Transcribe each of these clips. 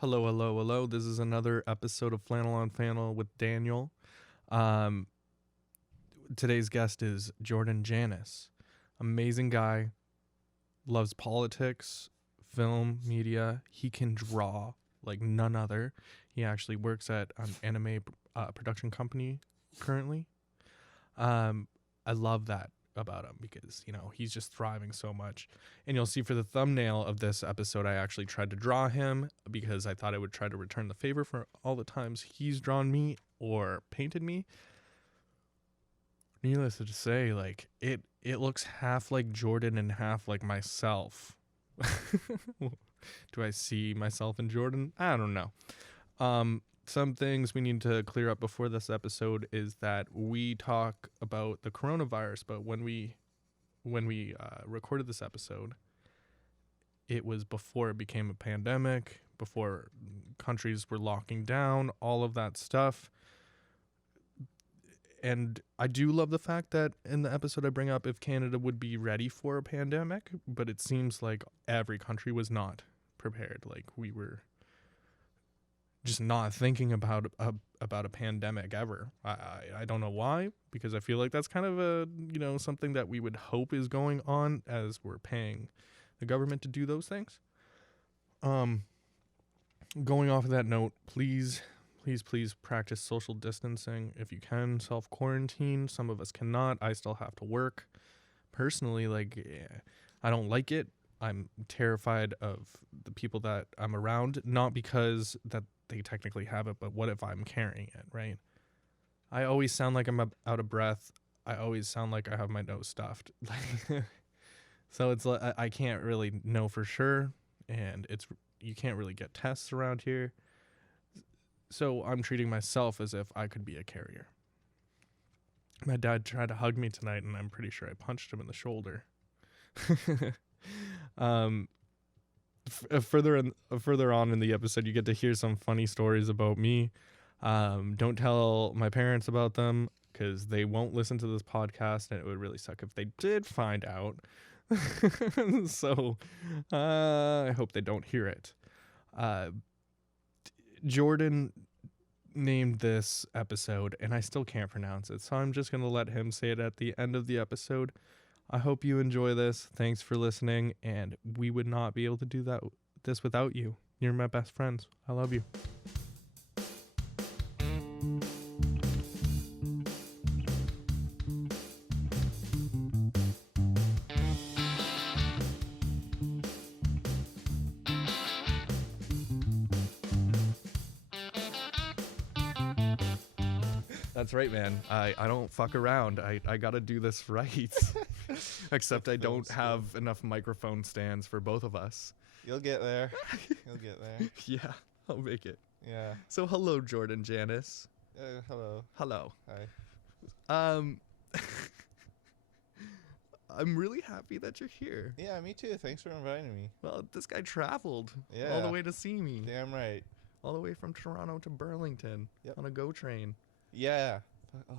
Hello, hello, hello. This is another episode of Flannel on Flannel with Daniel. Um, Today's guest is Jordan Janus. Amazing guy, loves politics, film, media. He can draw like none other. He actually works at an anime production company currently. I love that about him because, he's just thriving so much. And you'll see for the thumbnail of this episode, I actually tried to draw him because I thought I would try to return the favor for all the times he's drawn me or painted me. Needless to say, like, it looks half like Jordan and half like myself. Do I see myself in Jordan? I don't know. Some things we need to clear up before this episode is that we talk about the coronavirus, but when we recorded this episode, it was before it became a pandemic, before countries were locking down, all of that stuff. And I do love the fact that in the episode I bring up if Canada would be ready for a pandemic, but it seems like every country was not prepared. Like, we were just not thinking about a pandemic ever. I don't know why, because I feel like that's kind of a something that we would hope is going on as we're paying the government to do those things. Going off of that note, please practice social distancing if you can. Self-quarantine. Some of us cannot. I still have to work. Personally, I don't like it. I'm terrified of the people that I'm around, not because that they technically have it, but what if I'm carrying it, right? I always sound like I'm out of breath. I always sound like I have my nose stuffed. So it's like I can't really know for sure, and you can't really get tests around here. So I'm treating myself as if I could be a carrier. My dad tried to hug me tonight, and I'm pretty sure I punched him in the shoulder. Further on in the episode, you get to hear some funny stories about me. Don't tell my parents about them because they won't listen to this podcast, and it would really suck if they did find out. So I hope they don't hear it. Jordan named this episode, and I still can't pronounce it, so I'm just going to let him say it at the end of the episode. I hope you enjoy this. Thanks for listening, and we would not be able to do this without you. You're my best friends. I love you. That's right, man. I don't fuck around. I gotta do this right. Except I don't have enough microphone stands for both of us. You'll get there. You'll get there. Yeah, I'll make it. Yeah. So hello, Jordan Janus. Hello. Hello. Hi. I'm really happy that you're here. Yeah, me too. Thanks for inviting me. Well, this guy traveled Yeah. all the way to see me. Damn right. All the way from Toronto to Burlington on a GO train. Yeah.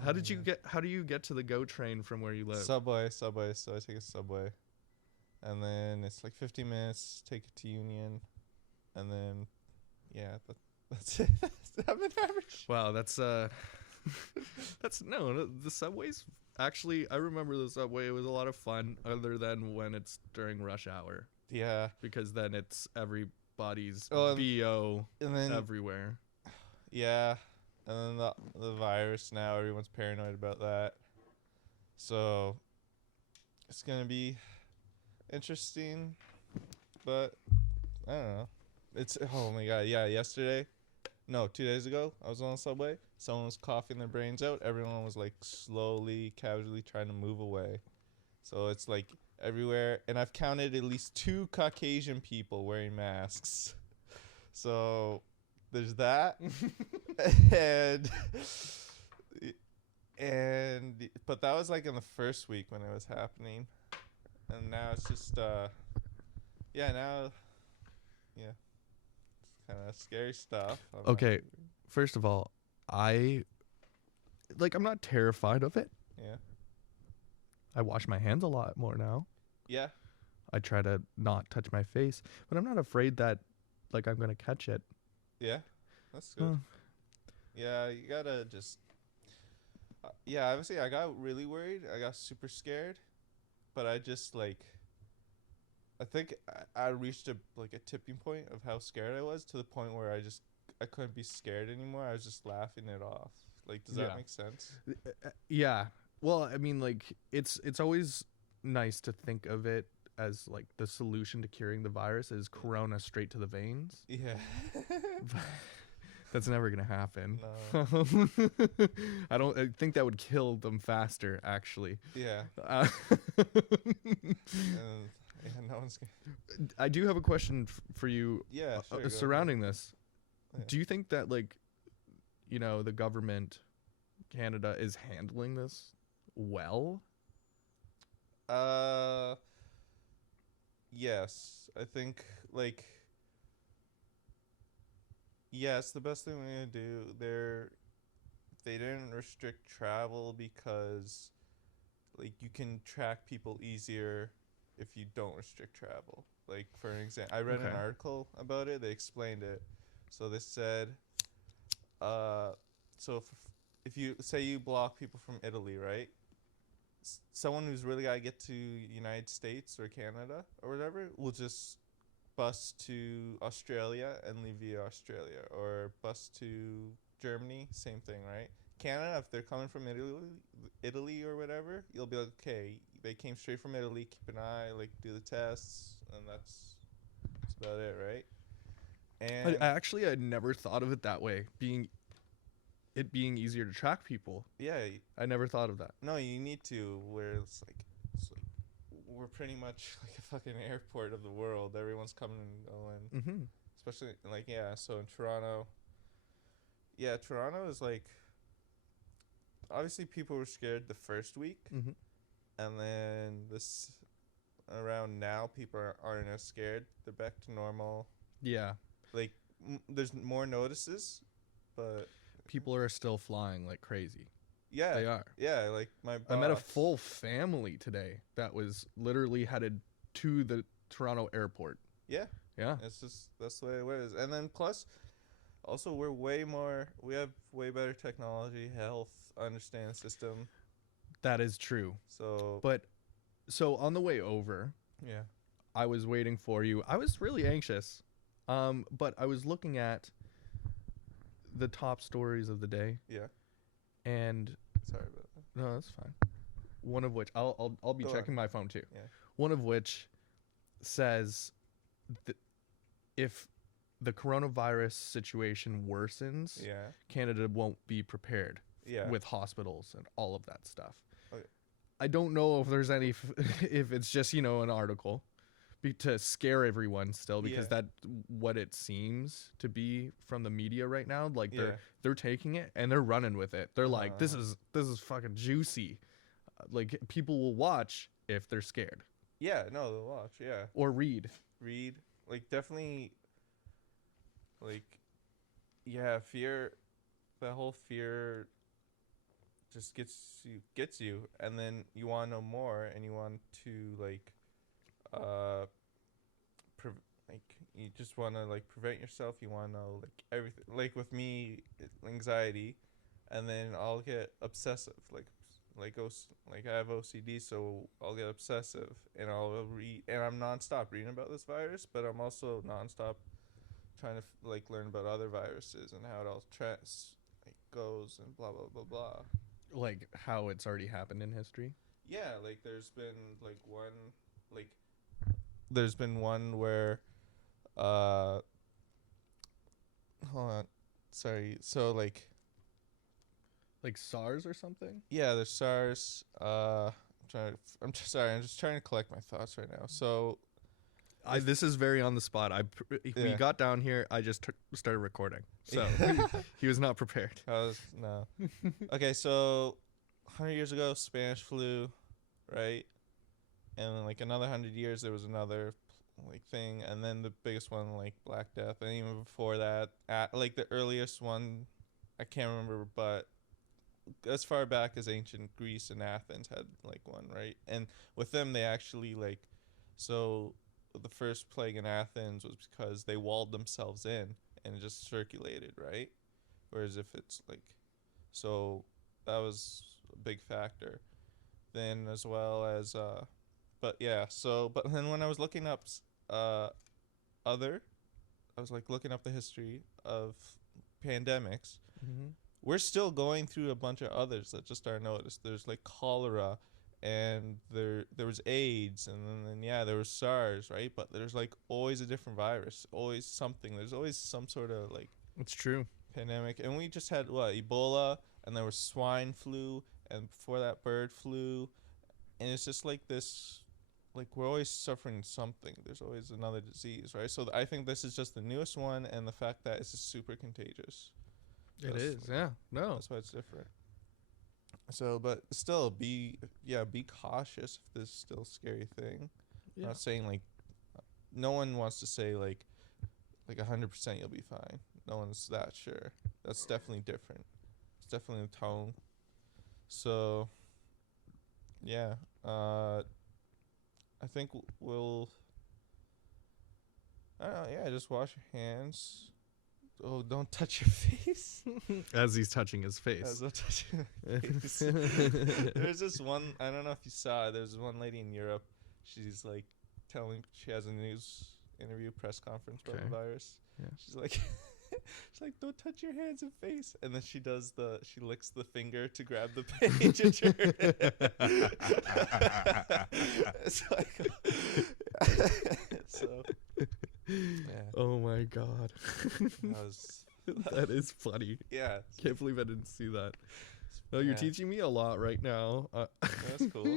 How do you get to the GO train from where you live? Subway. So I take a subway. And then it's like 50 minutes, take it to Union. And then, yeah, that's it. I'm an average. Wow, the subway's actually, I remember the subway. It was a lot of fun other than when it's during rush hour. Yeah. Because then it's everybody's and BO then, everywhere. Yeah. And then the virus now, everyone's paranoid about that. So it's going to be interesting, but I don't know. Oh my God. Yeah. 2 days ago, I was on the subway. Someone was coughing their brains out. Everyone was like slowly, casually trying to move away. So it's like everywhere. And I've counted at least 2 Caucasian people wearing masks. So there's that. But that was like in the first week when it was happening. And now it's just, it's kind of scary stuff. Okay, first of all, I'm not terrified of it. Yeah. I wash my hands a lot more now. Yeah. I try to not touch my face, but I'm not afraid that, I'm going to catch it. Yeah, that's good. Uh, Yeah, you gotta just. Yeah, obviously, I got really worried. I got super scared, but I just like. I think I reached a tipping point of how scared I was to the point where I couldn't be scared anymore. I was just laughing it off. Like, does that yeah. make sense? Yeah. Well, I mean, like it's always nice to think of it as like the solution to curing the virus is corona straight to the veins. Yeah. That's never gonna happen. No. I think that would kill them faster, actually. Yeah. Uh, And yeah, no one's gonna. I do have a question for you Yeah, sure. Go surrounding this. Yeah. Do you think that like, the government, Canada, is handling this well? ahead. Yes. I think like yes, the best thing we're gonna do. They didn't restrict travel because like you can track people easier if you don't restrict travel. Like for an example, I read an Okay. article about it. They explained it. So they said, uh, so if you say you block people from Italy, right? Someone who's really gotta get to United States or Canada or whatever will just bus to Australia and leave via Australia, or bus to Germany, same thing, right? Canada, if they're coming from Italy or whatever, you'll be like, okay, they came straight from Italy. Keep an eye, like do the tests, and that's about it, right? And I never thought of it that way. Being easier to track people. yeah, I never thought of that. no, you need to. Where it's like we're pretty much like a fucking airport of the world. Everyone's coming and going, Mm-hmm. especially like yeah. So in Toronto, yeah, Toronto is like obviously people were scared the first week, Mm-hmm. and then this around now people aren't as scared. They're back to normal. Yeah. Like there's more notices, but People are still flying like crazy. yeah, They are. yeah. Like my boss. I met a full family today that was literally headed to the Toronto airport. Yeah, Yeah. it's just that's the way it is. And then plus, also we have way better technology, health, understand system. That is true. So But so on the way over, yeah, I was waiting for you. I was really anxious. But I was looking at the top stories of the day, yeah. and Sorry about that. no, that's fine. One of which I'll be Go checking on. my phone too. Yeah. One of which says that if the coronavirus situation worsens, Yeah, Canada won't be prepared yeah. with hospitals and all of that stuff. Okay. I don't know if there's any if it's just an article to scare everyone still, because Yeah. that's what it seems to be from the media right now. Like Yeah. they're taking it and they're running with it. They're like, this Uh-huh. is fucking juicy. Like people will watch if they're scared Yeah, no, the watch. Yeah, or read. read. Like definitely. Like, yeah, fear. That whole fear. Just gets you, and then you want to know more, and you want to like, like you just want to like prevent yourself. You want to know like everything. Like with me, anxiety, and then I'll get obsessive. Like I have OCD, so I'll get obsessive, and I'll read, and I'm nonstop reading about this virus, but I'm also nonstop trying to like learn about other viruses and how it all goes and blah blah blah blah. Like how it's already happened in history. Yeah, like there's been one where hold on. Sorry. So Like SARS or something. yeah, there's SARS. Sorry, I'm just trying to collect my thoughts right now. So This is very on the spot. We Yeah. got down here. I just started recording, so he was not prepared. no. Okay, so 100 years ago, Spanish flu, right? And then like another 100 years, there was another like thing, and then the biggest one like Black Death, and even before that, like the earliest one, I can't remember, but as far back as ancient Greece and Athens had like one, right? And with them, they actually so the first plague in Athens was because they walled themselves in, and it just circulated, right? Whereas if it's like, so that was a big factor. Then as well as but yeah, so but then when I was looking up uh other, I was like looking up the history of pandemics. Mm-hmm. We're still going through a bunch of others that just are noticed. There's like cholera, and there was AIDS, and then yeah, there was SARS, right? But there's like always a different virus, always something. There's always some sort of like It's true. pandemic, and we just had what, Ebola, and there was swine flu, and before that bird flu, and it's just like this. Like we're always suffering something. There's always another disease, right? So I think this is just the newest one, and the fact that it's just super contagious. It That's- is. Yeah. No. That's why it's different. So, but still, be cautious if this is still a scary thing. I'm Yeah. not saying like, no one wants to say like 100% you'll be fine. No one's that sure. That's definitely different. It's definitely the tone. So, yeah. I think we'll. I don't know. Yeah, just wash your hands. Oh, don't touch your face. As he's touching his face. As I'm touching my face. There's this one. I don't know if you saw it. There's one lady in Europe. She's like she has a news interview, press conference about the virus. Yeah. She's like, don't touch your hands and face. And then she licks the finger to grab the page and turn it. It's like, so, yeah. Oh my god. That is funny. Yeah. Can't believe I didn't see that. Oh, you're Yeah. teaching me a lot right now. That's cool.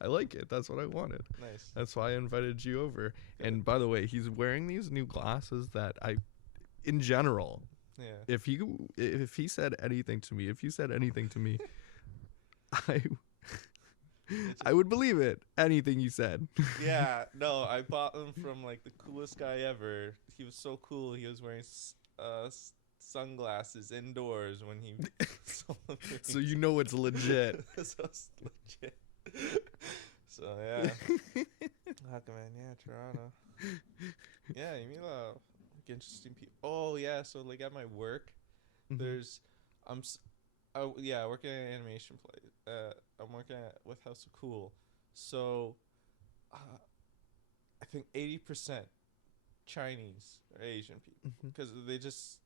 I like it. That's what I wanted. Nice. That's why I invited you over. Good. And by the way, he's wearing these new glasses that in general, Yeah. if he said anything to me, I would believe it. Anything you said. Yeah, no, I bought them from like the coolest guy ever. He was so cool. He was wearing sunglasses indoors when he sold them to me. So you know it's legit. So it's legit. So yeah. Hockey man, yeah, Toronto. Yeah, you meet a lot of like, interesting people. Oh yeah, so like at my work, there's I work at an animation place. I'm working with House of Cool, so I think 80% Chinese or Asian people, because they just,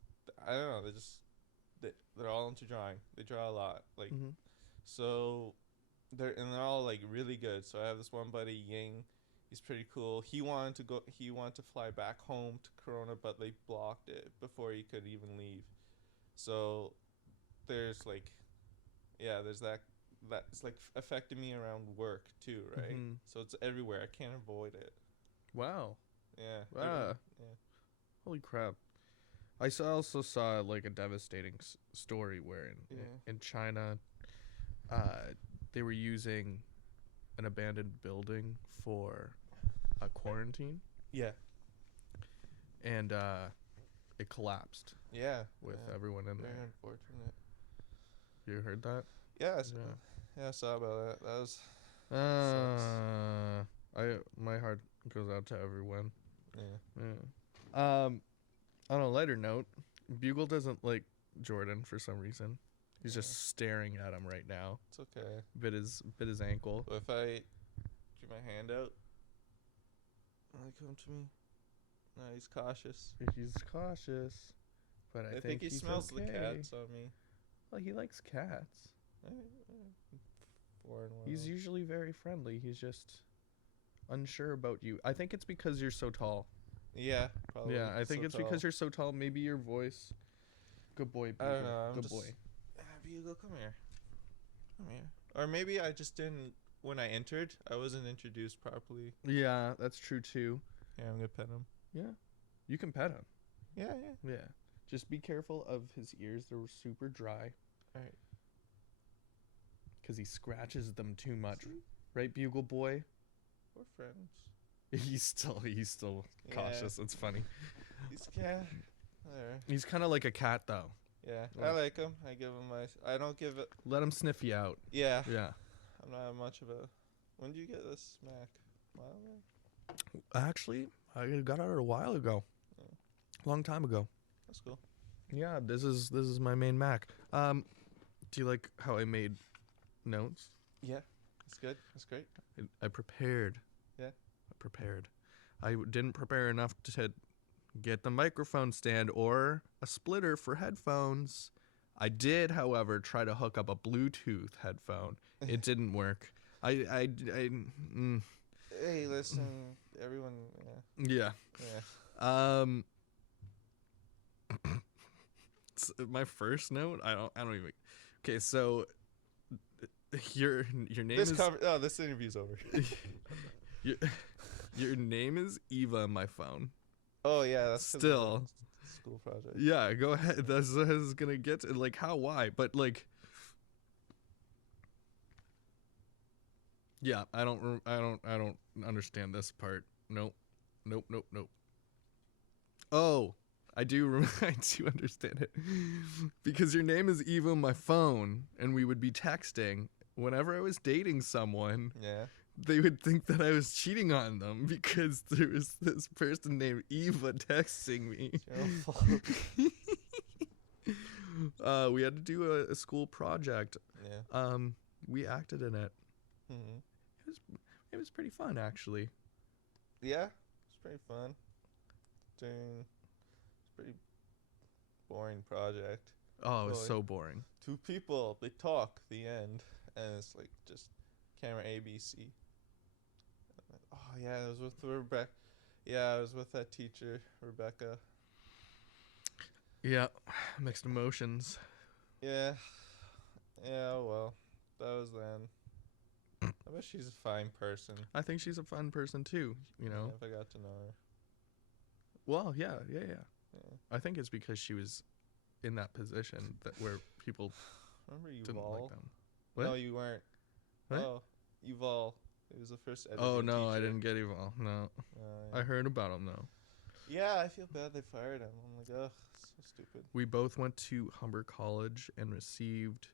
I don't know, they're all into drawing. They draw a lot, like so they're all like really good. So I have this one buddy, Ying. He's pretty cool. He wanted to fly back home to Corona, but they blocked it before he could even leave. So there's like, yeah, there's that's like affecting me around work too, right? So it's everywhere. I can't avoid it. Wow. Yeah. Wow. Yeah. Holy crap. I also saw like a devastating story where in China, they were using an abandoned building for a quarantine. Yeah. And it collapsed. Yeah. With everyone in Very there. unfortunate. You heard that? Yeah. I saw about that. That was. My heart goes out to everyone. Yeah. On a lighter note, Bugle doesn't like Jordan for some reason. He's just staring at him right now. It's okay. Bit his ankle. But if I do my hand out, will he come to me? No, he's cautious. He's cautious, but I think he he's smells okay. the cats on me. Well, he likes cats. He's usually very friendly. He's just unsure about you. I think it's because you're so tall. Yeah, probably. Yeah, I think it's because you're so tall. Maybe your voice. Good boy, Bugle. I don't know. Good boy. Bugle, come here. Come here. Or maybe I just didn't. When I entered, I wasn't introduced properly. Yeah, that's true too. Yeah, I'm gonna pet him. Yeah, you can pet him. Yeah. Yeah, just be careful of his ears. They're super dry. All right. Because he scratches them too much, right, Bugle boy? We're friends. He's still cautious. It's funny. He's cat. There. He's kind of like a cat, though. Yeah, I like him. I give him I don't give it. Let him sniff you out. Yeah. Yeah. I'm not much of a. When did you get this smack? Wow. Actually, I got it a while ago. Long time ago. That's cool. Yeah, this is my main Mac. Do you like how I made notes? Yeah, that's good. That's great. I prepared. Yeah. I prepared. Didn't prepare enough to get the microphone stand or a splitter for headphones. I did, however, try to hook up a Bluetooth headphone. It didn't work. Hey, listen, everyone. Yeah. Yeah. My first note, I don't even. Okay, so your name This is this interview's over. your name is Eva on my phone. Oh yeah, that's 'cause of the Still. school project. Yeah, go ahead. This is gonna get to, like, how, why, but like, yeah, I don't understand this part. Nope. Oh, I do I do understand it, because your name is Eva on my phone, and we would be texting whenever I was dating someone. Yeah. They would think that I was cheating on them because there was this person named Eva texting me. It's your own fault. We had to do a school project. Yeah. We acted in it. Hmm. It was pretty fun, actually. Yeah, it's pretty fun. It's pretty boring project. Oh, it was Really? so boring. 2 people, they talk, the end, and it's like just camera A, B, C. Oh yeah, I was with Rebecca. Yeah, I was with that teacher, Rebecca. Yeah, mixed emotions. Yeah. Yeah, well, that was then. I bet she's a fine person. I think she's a fun person too, you know. Yeah, if I got to know her. Well, yeah. Yeah. I think it's because she was in that position that where people Remember didn't Yuval? like them. What? No, you weren't. What? Oh, Yuval. It was the first editing Oh no, I teacher. didn't get Eval. No, Yeah. I heard about him though. Yeah, I feel bad they fired him. I'm like, ugh, so stupid. We both went to Humber College and received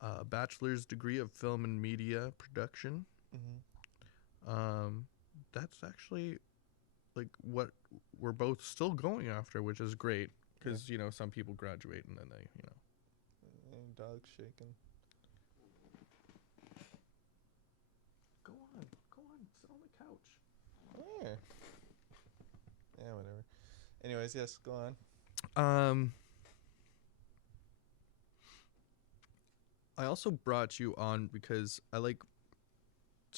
a bachelor's degree of film and media production. Mm-hmm. That's actually like what we're both still going after, which is great because you know some people graduate and then they Dog shaking. go on, sit on the couch. Where? Yeah, whatever. Anyways, yes, go on. I also brought you on because I like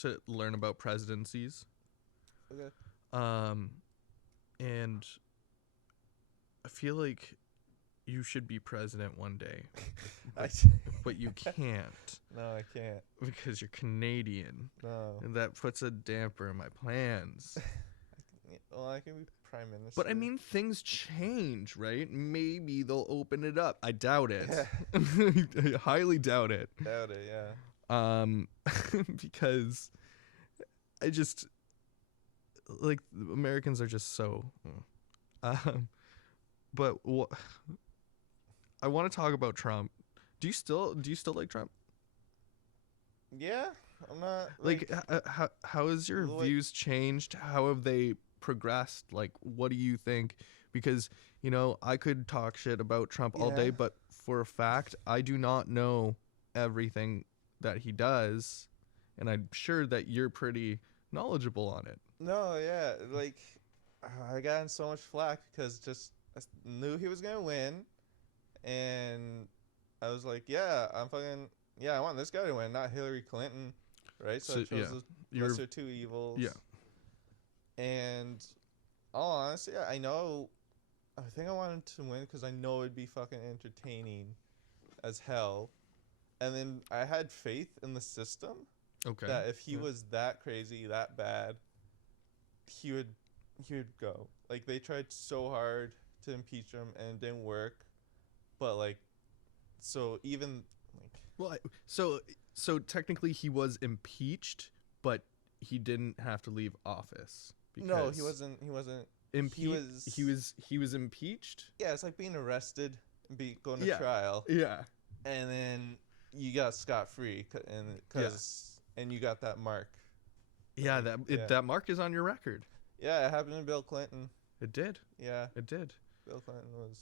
to learn about presidencies. Okay. And I feel like you should be president one day, but you can't No, I can't. because you're Canadian, No. and that puts a damper in my plans. Well, I can be prime minister. But I mean, things change, right? Maybe they'll open it up. I doubt it. I highly doubt it. Doubt it, yeah. Because I just like Americans are just so. But I want to talk about Trump. Do you still like Trump? Yeah, I'm not Like how has your Like- views changed? How have they progressed? Like, what do you think? Because you know, I could talk shit about Trump all day, Yeah. but for a fact, I do not know everything that he does, and I'm sure that you're pretty knowledgeable on it. No, yeah, like I got in so much flack because I knew he was gonna win, and I was like, yeah, I want this guy to win, not Hillary Clinton, right? So I chose the You're lesser 2 evils. yeah. And all honesty, I think I wanted to win because I know it'd be fucking entertaining as hell, and then I had faith in the system. Okay. That if he Yeah. was that crazy, that bad, he would go. Like they tried so hard to impeach him and it didn't work. But like, so even like, Well, so technically he was impeached, but he didn't have to leave office. no, because he wasn't. He wasn't. He was impeached. Yeah, it's like being arrested and going to Yeah. trial, Yeah. and then you got scot free, and you got that mark. Yeah, Yeah. that mark is on your record. Yeah, it happened to Bill Clinton. It did. Yeah. It did. Bill Clinton was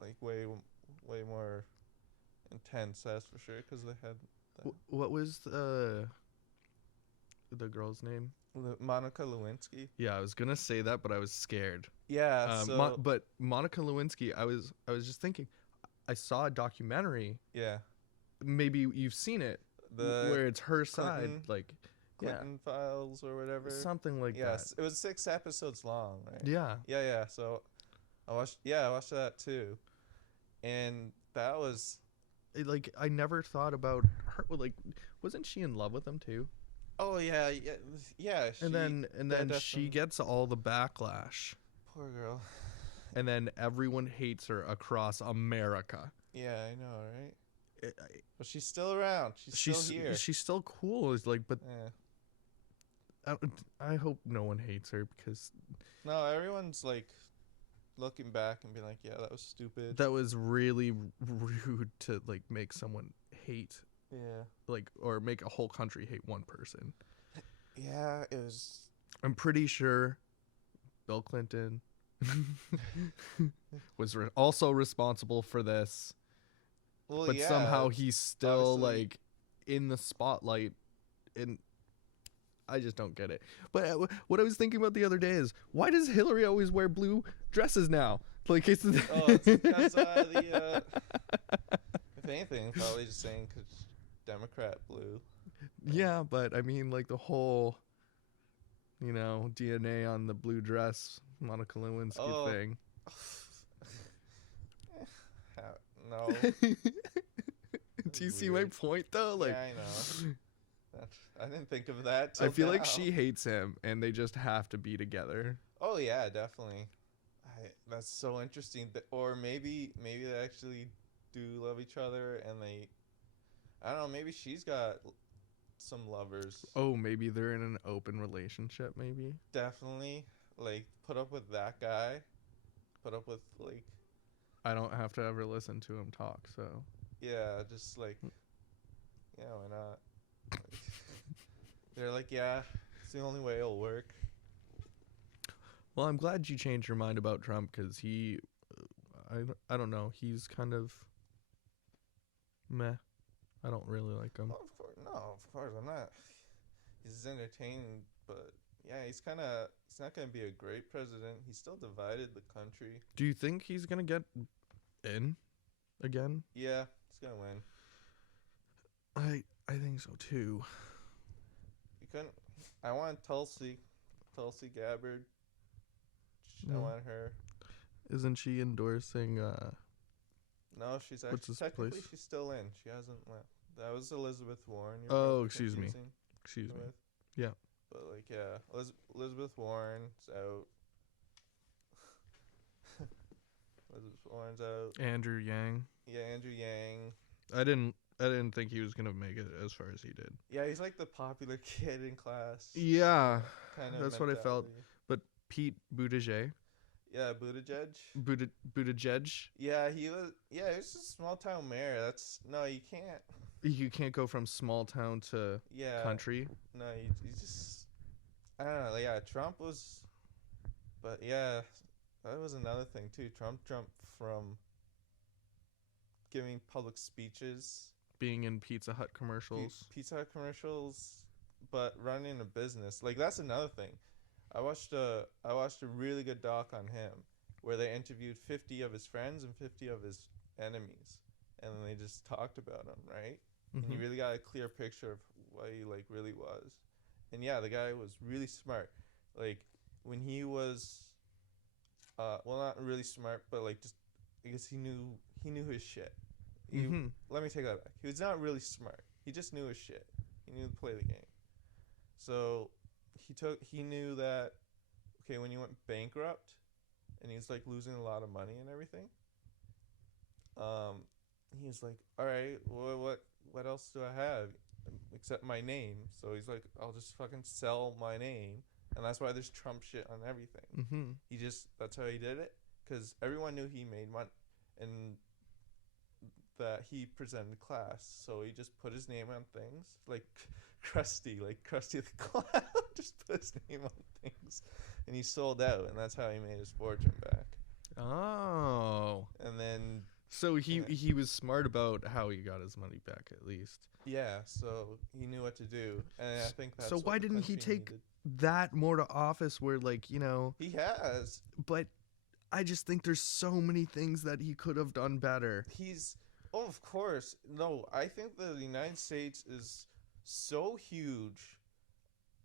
like way more intense, that's for sure, because they had What was the girl's name? Monica Lewinsky. Yeah, I was gonna say that, but I was scared. Yeah, so But Monica Lewinsky, I was just thinking, I saw a documentary. yeah, Maybe you've seen it, the where it's her side, Clinton- like Clinton files or whatever. something like Yes, that. it was 6 episodes long, right? Yeah, Yeah. So I watched that too, and that was like I never thought about her. Like, wasn't she in love with him too? yeah. And then definitely- she gets all the backlash, poor girl. and then everyone hates her across America. Yeah, I know, right? It- But she's still around. She's still here. She's still cool. It's like, but Yeah. I hope no one hates her, because No, everyone's like looking back and being like, yeah, that was stupid. that was really rude to like make someone hate, Yeah. like, or make a whole country hate one person. Yeah, it was. I'm pretty sure Bill Clinton was also responsible for this, Well, but yeah, somehow he's still obviously- like in the spotlight, and I just don't get it. But what I was thinking about the other day is, why does Hillary always wear blue dresses now? Like, it's it's because if anything, probably just saying because Democrat blue. Yeah, but I mean, like, the whole, DNA on the blue dress, Monica Lewinsky Oh. thing. No. Do you see my Weird. point, though? Like, yeah, I know. I didn't think of that. I Till feel like now. she hates him, and they just have to be together. Oh yeah, definitely. That's so interesting. Or maybe they actually do love each other, and I don't know. Maybe she's got some lovers. Oh, maybe they're in an open relationship, maybe? Definitely, like put up with that guy. Put up with like I don't have to ever listen to him talk, so. yeah, just like yeah, why not? Like, they're like, yeah, it's the only way it'll work. Well, I'm glad you changed your mind about Trump, because I don't know, he's kind of meh. I don't really like him. Well, of course, I'm not. He's entertaining, but yeah, he's not gonna be a great president. He still divided the country. Do you think he's gonna get in again? Yeah, he's gonna win. I think so too. You couldn't. I want Tulsi Gabbard. I No. want her. Isn't she endorsing No, she's What's actually this technically place? she's still in. She hasn't left. That was Elizabeth Warren. you're Oh, probably excuse me. confusing excuse me. with. Yeah. But like, yeah, Elizabeth Warren's out. Elizabeth Warren's out. Andrew Yang. Yeah, Andrew Yang. I didn't think he was gonna make it as far as he did. Yeah, he's like the popular kid in class. Yeah. Kind of. That's what I felt. Pete Buttigieg. Yeah, Buttigieg. Buttigieg. Yeah, he was. Yeah, he was a small town mayor. You can't. You can't go from small town to Yeah. country. No, you just. I don't know. Yeah, Trump was. But yeah, that was another thing too. Trump jumped from giving public speeches, Being in Pizza Hut commercials. Pizza Hut commercials, but running a business. Like that's another thing. I watched a really good doc on him where they interviewed 50 of his friends and 50 of his enemies, and then they just talked about him, right? And you Mhm. really got a clear picture of what he like really was. And yeah, the guy was really smart. Like when he was well, not really smart, but like just I guess he knew his shit. Mhm. Let me take that back. He was not really smart. He just knew his shit. He knew to play the game. So he knew that okay, when he went bankrupt and he was like losing a lot of money and everything, he was like, all right, what else do I have except my name? So he's like, I'll just fucking sell my name, and that's why there's Trump shit on everything. Mhm. That's how he did it, because everyone knew he made money and that he presented class, so he just put his name on things like Krusty the Clown. Just put his name on things, and he sold out, and that's how he made his fortune back. Oh. And then So Yeah. he was smart about how he got his money back, at least. yeah, so he knew what to do, and I think that's So what why the didn't he country take needed. that more to office where, like, you know, He has. but I just think there's so many things that he could have done better. He's. Oh, of course. No, I think the United States is so huge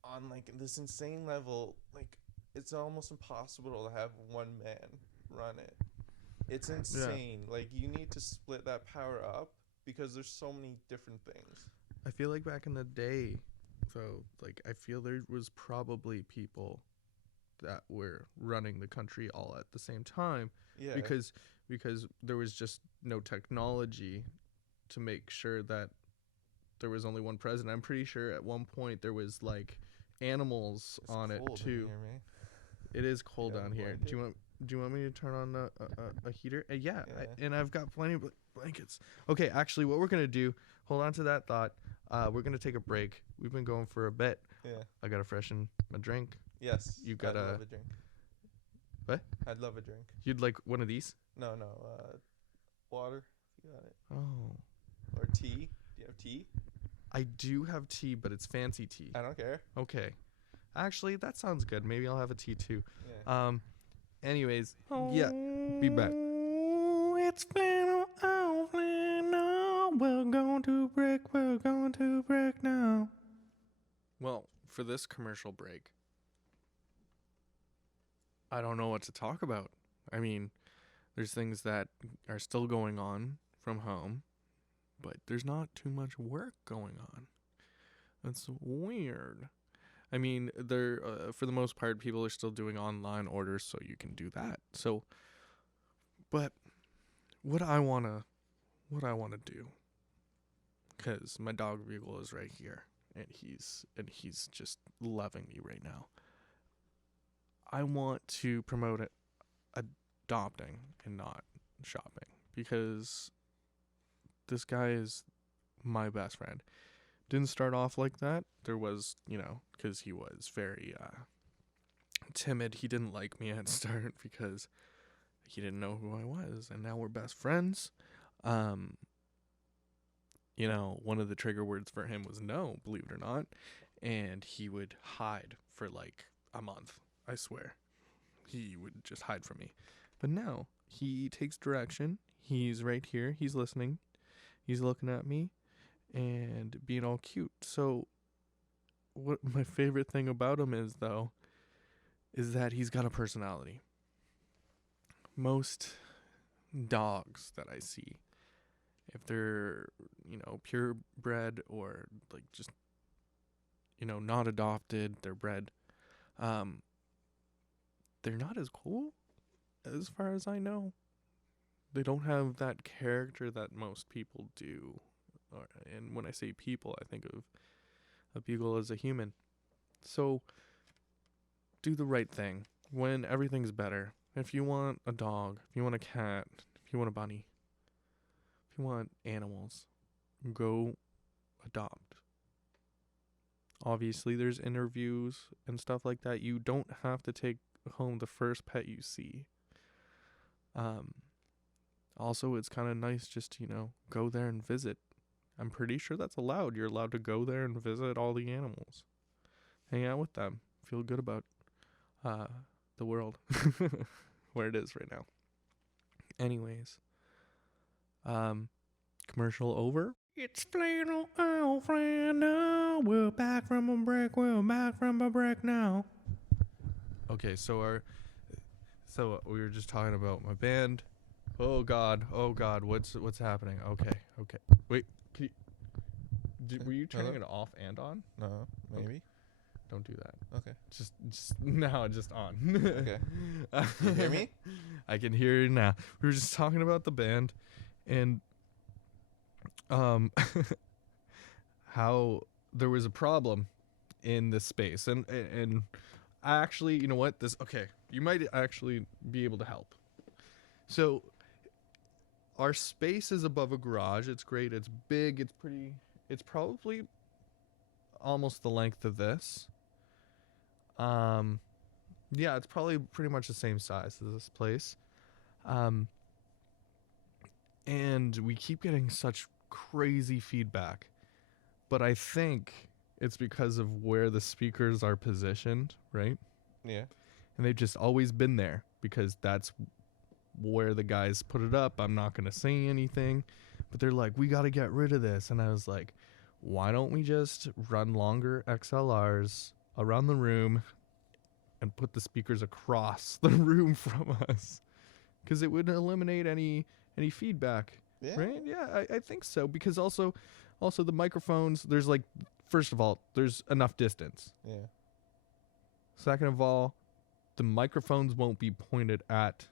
on like this insane level. Like, it's almost impossible to have one man run it. It's insane. Like, you need to split that power up because there's so many different things. I feel like back in the day, so like I feel there was probably people that were running the country all at the same time Yeah. because there was just no technology to make sure that there was only one president. I'm pretty sure at one point there was like animals It's on it cold in too. here, man. It is cold You got down a here. blanket? Do you want me to turn on a heater? Yeah, Yeah. and I've got plenty of blankets. Okay, actually, what we're gonna do? Hold on to that thought. We're gonna take a break. We've been going for a bit. Yeah. I gotta freshen my drink. Yes. You I'd gotta- love a drink. What? I'd love a drink. You'd like one of these? No. Water. You got it. Oh, Or tea. Do you have tea? I do have tea, but it's fancy tea. I don't care. Okay, actually, that sounds good. Maybe I'll have a tea too. Yeah. Anyways, yeah, be back. It's flannel on flannel. We're going to break now. Well, for this commercial break, I don't know what to talk about. I mean, there's things that are still going on from home, but there's not too much work going on. That's weird. I mean, there for the most part, people are still doing online orders, so you can do that. So, but what I wanna do, because my dog Bugle is right here, and he's just loving me right now. I want to promote it, adopting and not shopping, because this guy is my best friend. Didn't start off like that. There was, because he was very timid. He didn't like me at start because he didn't know who I was, and now we're best friends. One of the trigger words for him was no, believe it or not, and he would hide for like a month. I swear, he would just hide from me. But now he takes direction. He's right here. He's listening. He's looking at me and being all cute. So what my favorite thing about him is, though, is that he's got a personality. Most dogs that I see, if they're, purebred or like just, not adopted, they're bred, they're not as cool as far as I know. They don't have that character that most people do. And when I say people, I think of a Beagle as a human. So do the right thing when everything's better. If you want a dog, if you want a cat, if you want a bunny, if you want animals, go adopt. Obviously, there's interviews and stuff like that. You don't have to take home the first pet you see. Also, it's kind of nice just to, go there and visit. I'm pretty sure that's allowed. You're allowed to go there and visit all the animals. Hang out with them. Feel good about the world. Where it is right now. Anyways. Commercial over. It's flannel on flannel. We're back from a break now. Okay, so we were just talking about my band. Oh God, what's happening? Okay. Wait, were you turning Hello? it off and on? No. Maybe. Don't do that. Okay. Just now, just on. Okay. You hear me? I can hear you now. We were just talking about the band, and how there was a problem in this space, and I actually, you know what? You might actually be able to help. So our space is above a garage. It's great. It's big. It's pretty. It's probably almost the length of this. Yeah, it's probably pretty much the same size as this place. And we keep getting such crazy feedback. But I think it's because of where the speakers are positioned, right? Yeah. And they've just always been there because that's where the guys put it up. I'm not going to say anything. But they're like, we got to get rid of this. And I was like, why don't we just run longer XLRs around the room and put the speakers across the room from us? Because it would eliminate any feedback. Yeah. Right? Yeah, I think so. Because also the microphones, there's like, first of all, there's enough distance. Yeah. Second of all, the microphones won't be pointed at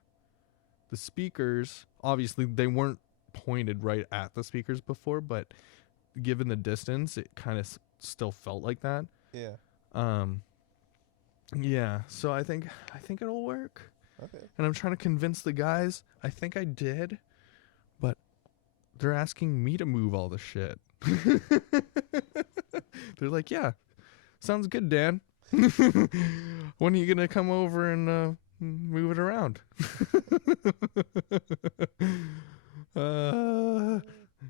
the speakers. Obviously, they weren't pointed right at the speakers before, but given the distance, it kind of still felt like that. Yeah. Yeah, so I think it'll work. Okay. And I'm trying to convince the guys. I think I did, but they're asking me to move all the shit. They're like, yeah, sounds good, Dan. When are you going to come over and move it around?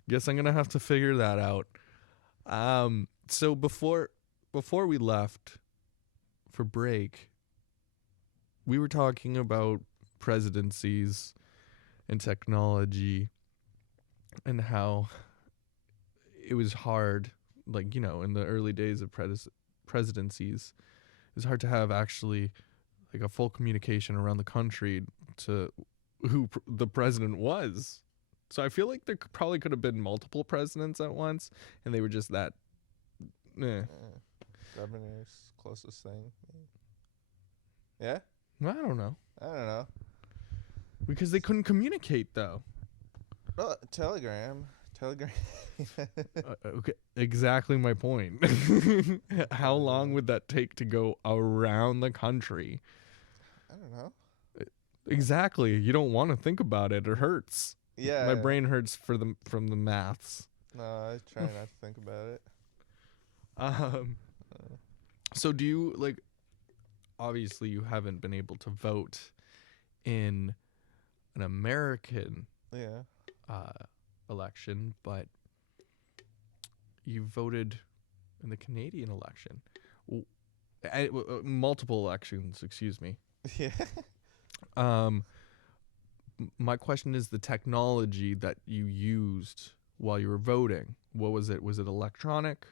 Guess I'm going to have to figure that out. So before we left for break, we were talking about presidencies and technology and how it was hard, like, in the early days of presidencies, it was hard to have actually like a full communication around the country to who the president was. So I feel like there probably could have been multiple presidents at once, and they were just that. Governor's closest thing. Yeah? I don't know. I don't know. Because they couldn't communicate, though. Well, Telegram. Okay, exactly my point. How long would that take to go around the country? I don't know. Exactly. You don't want to think about it. It hurts. Yeah. My brain hurts from the maths. No, I try not to think about it. So do you, like, obviously you haven't been able to vote in an American election, but you voted in the Canadian election. Multiple elections, excuse me. Yeah. My question is the technology that you used while you were voting. What was it? Was it electronic?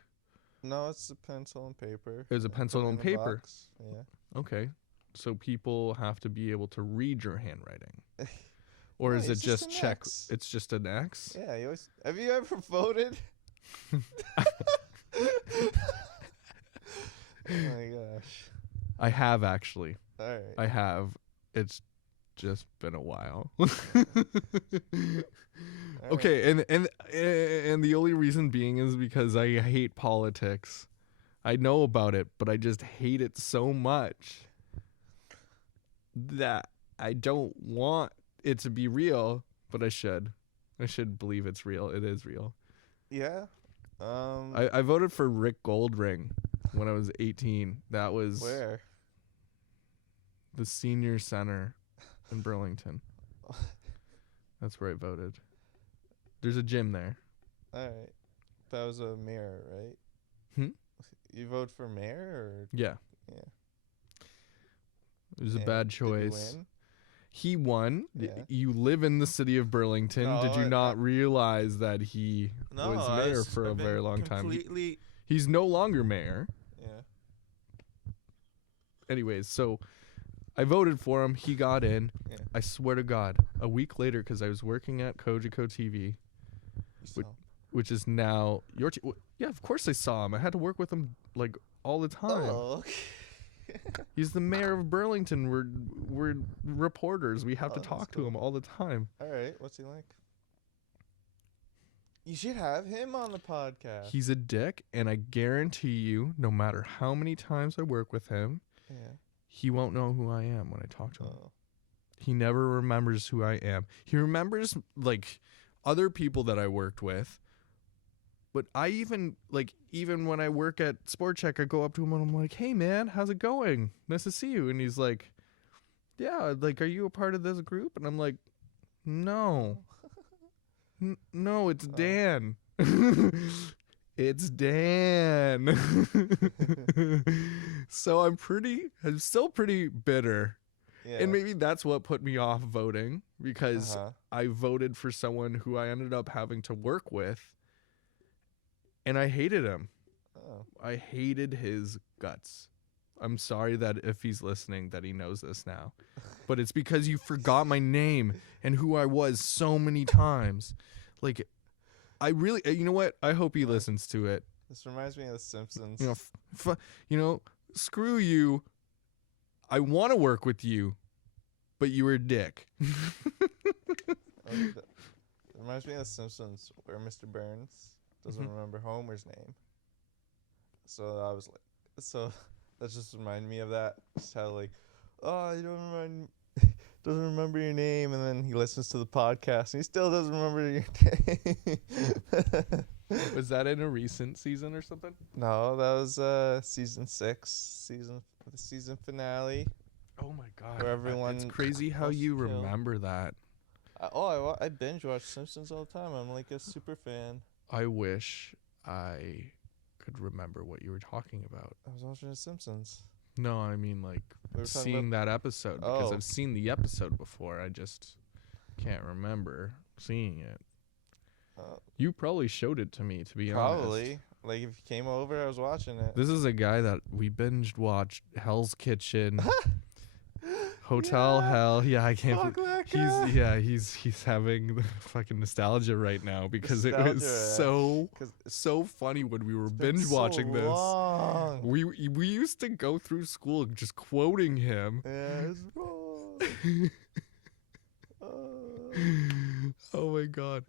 No, it's a pencil and paper. It was a pencil and paper. Box. Yeah. Okay. So people have to be able to read your handwriting. Or No, is it it's just an check? X. It's just an X? Yeah, have you ever voted? Oh my gosh. I have actually. All right. I have. It's just been a while. All Okay, and the only reason being is because I hate politics. I know about it, but I just hate it so much that I don't want it to be real, but I should. I should believe it's real. It is real. Yeah. I voted for Rick Goldring when I was 18. That was Where? the senior center in Burlington. That's where I voted. There's a gym there. All right. That was a mayor, right? You vote for mayor or? Yeah. Yeah. It was a And bad did you choice. win? He won. Yeah. You live in the city of Burlington. No, Did you not realize that he No, was mayor for a very long time? Completely. He's no longer mayor. Yeah. Anyways, so I voted for him. He got in. Yeah. I swear to God, a week later, because I was working at Kojiko TV, So, which is now your yeah, of course I saw him. I had to work with him like all the time. oh, okay. He's the mayor of Burlington. We're reporters. We have Oh, to that's talk to cool. him all the time. All right. What's he like? You should have him on the podcast. He's a dick, and I guarantee you, no matter how many times I work with him, Yeah. he won't know who I am when I talk to him. Oh. He never remembers who I am. He remembers, like, other people that I worked with. But I even when I work at Sport Check, I go up to him and I'm like, hey, man, how's it going? Nice to see you. And he's like, yeah, like, are you a part of this group? And I'm like, No. No, it's Oh. Dan. It's Dan. So I'm still pretty bitter. Yeah. And maybe that's what put me off voting, because Uh-huh. I voted for someone who I ended up having to work with, and I hated him. Oh. I hated his guts. I'm sorry that if he's listening that he knows this now. But it's because you forgot my name and who I was so many times. Like, I really, you know what? I hope he listens to it. This reminds me of The Simpsons. You know, screw you. I want to work with you, but you were a dick. It reminds me of The Simpsons, where Mr. Burns doesn't remember Homer's name. So I was like, that just reminded me of that. Just how like, oh, you doesn't remember your name, and then he listens to the podcast and he still doesn't remember your name. Was that in a recent season or something? No, that was season 6, the season finale. Oh my god! Where everyone It's crazy how was you killed. remember that. I binge watch Simpsons all the time. I'm like a super fan. I wish I could remember what you were talking about. I was watching The Simpsons. No, I mean like We were talking seeing that episode, because Oh. I've seen the episode before. I just can't remember seeing it. You probably showed it to me, to be honest. Probably. Like if you came over, I was watching it. This is a guy that we binged watched Hell's Kitchen, Hotel Yeah. Hell. Yeah, I can't. Fuck that guy. He's having the fucking nostalgia right now, because it was Nostalgia, 'cause so funny when we were it's been binge watching so this. long. We used to go through school just quoting him. Yeah, it's wrong. Oh my god.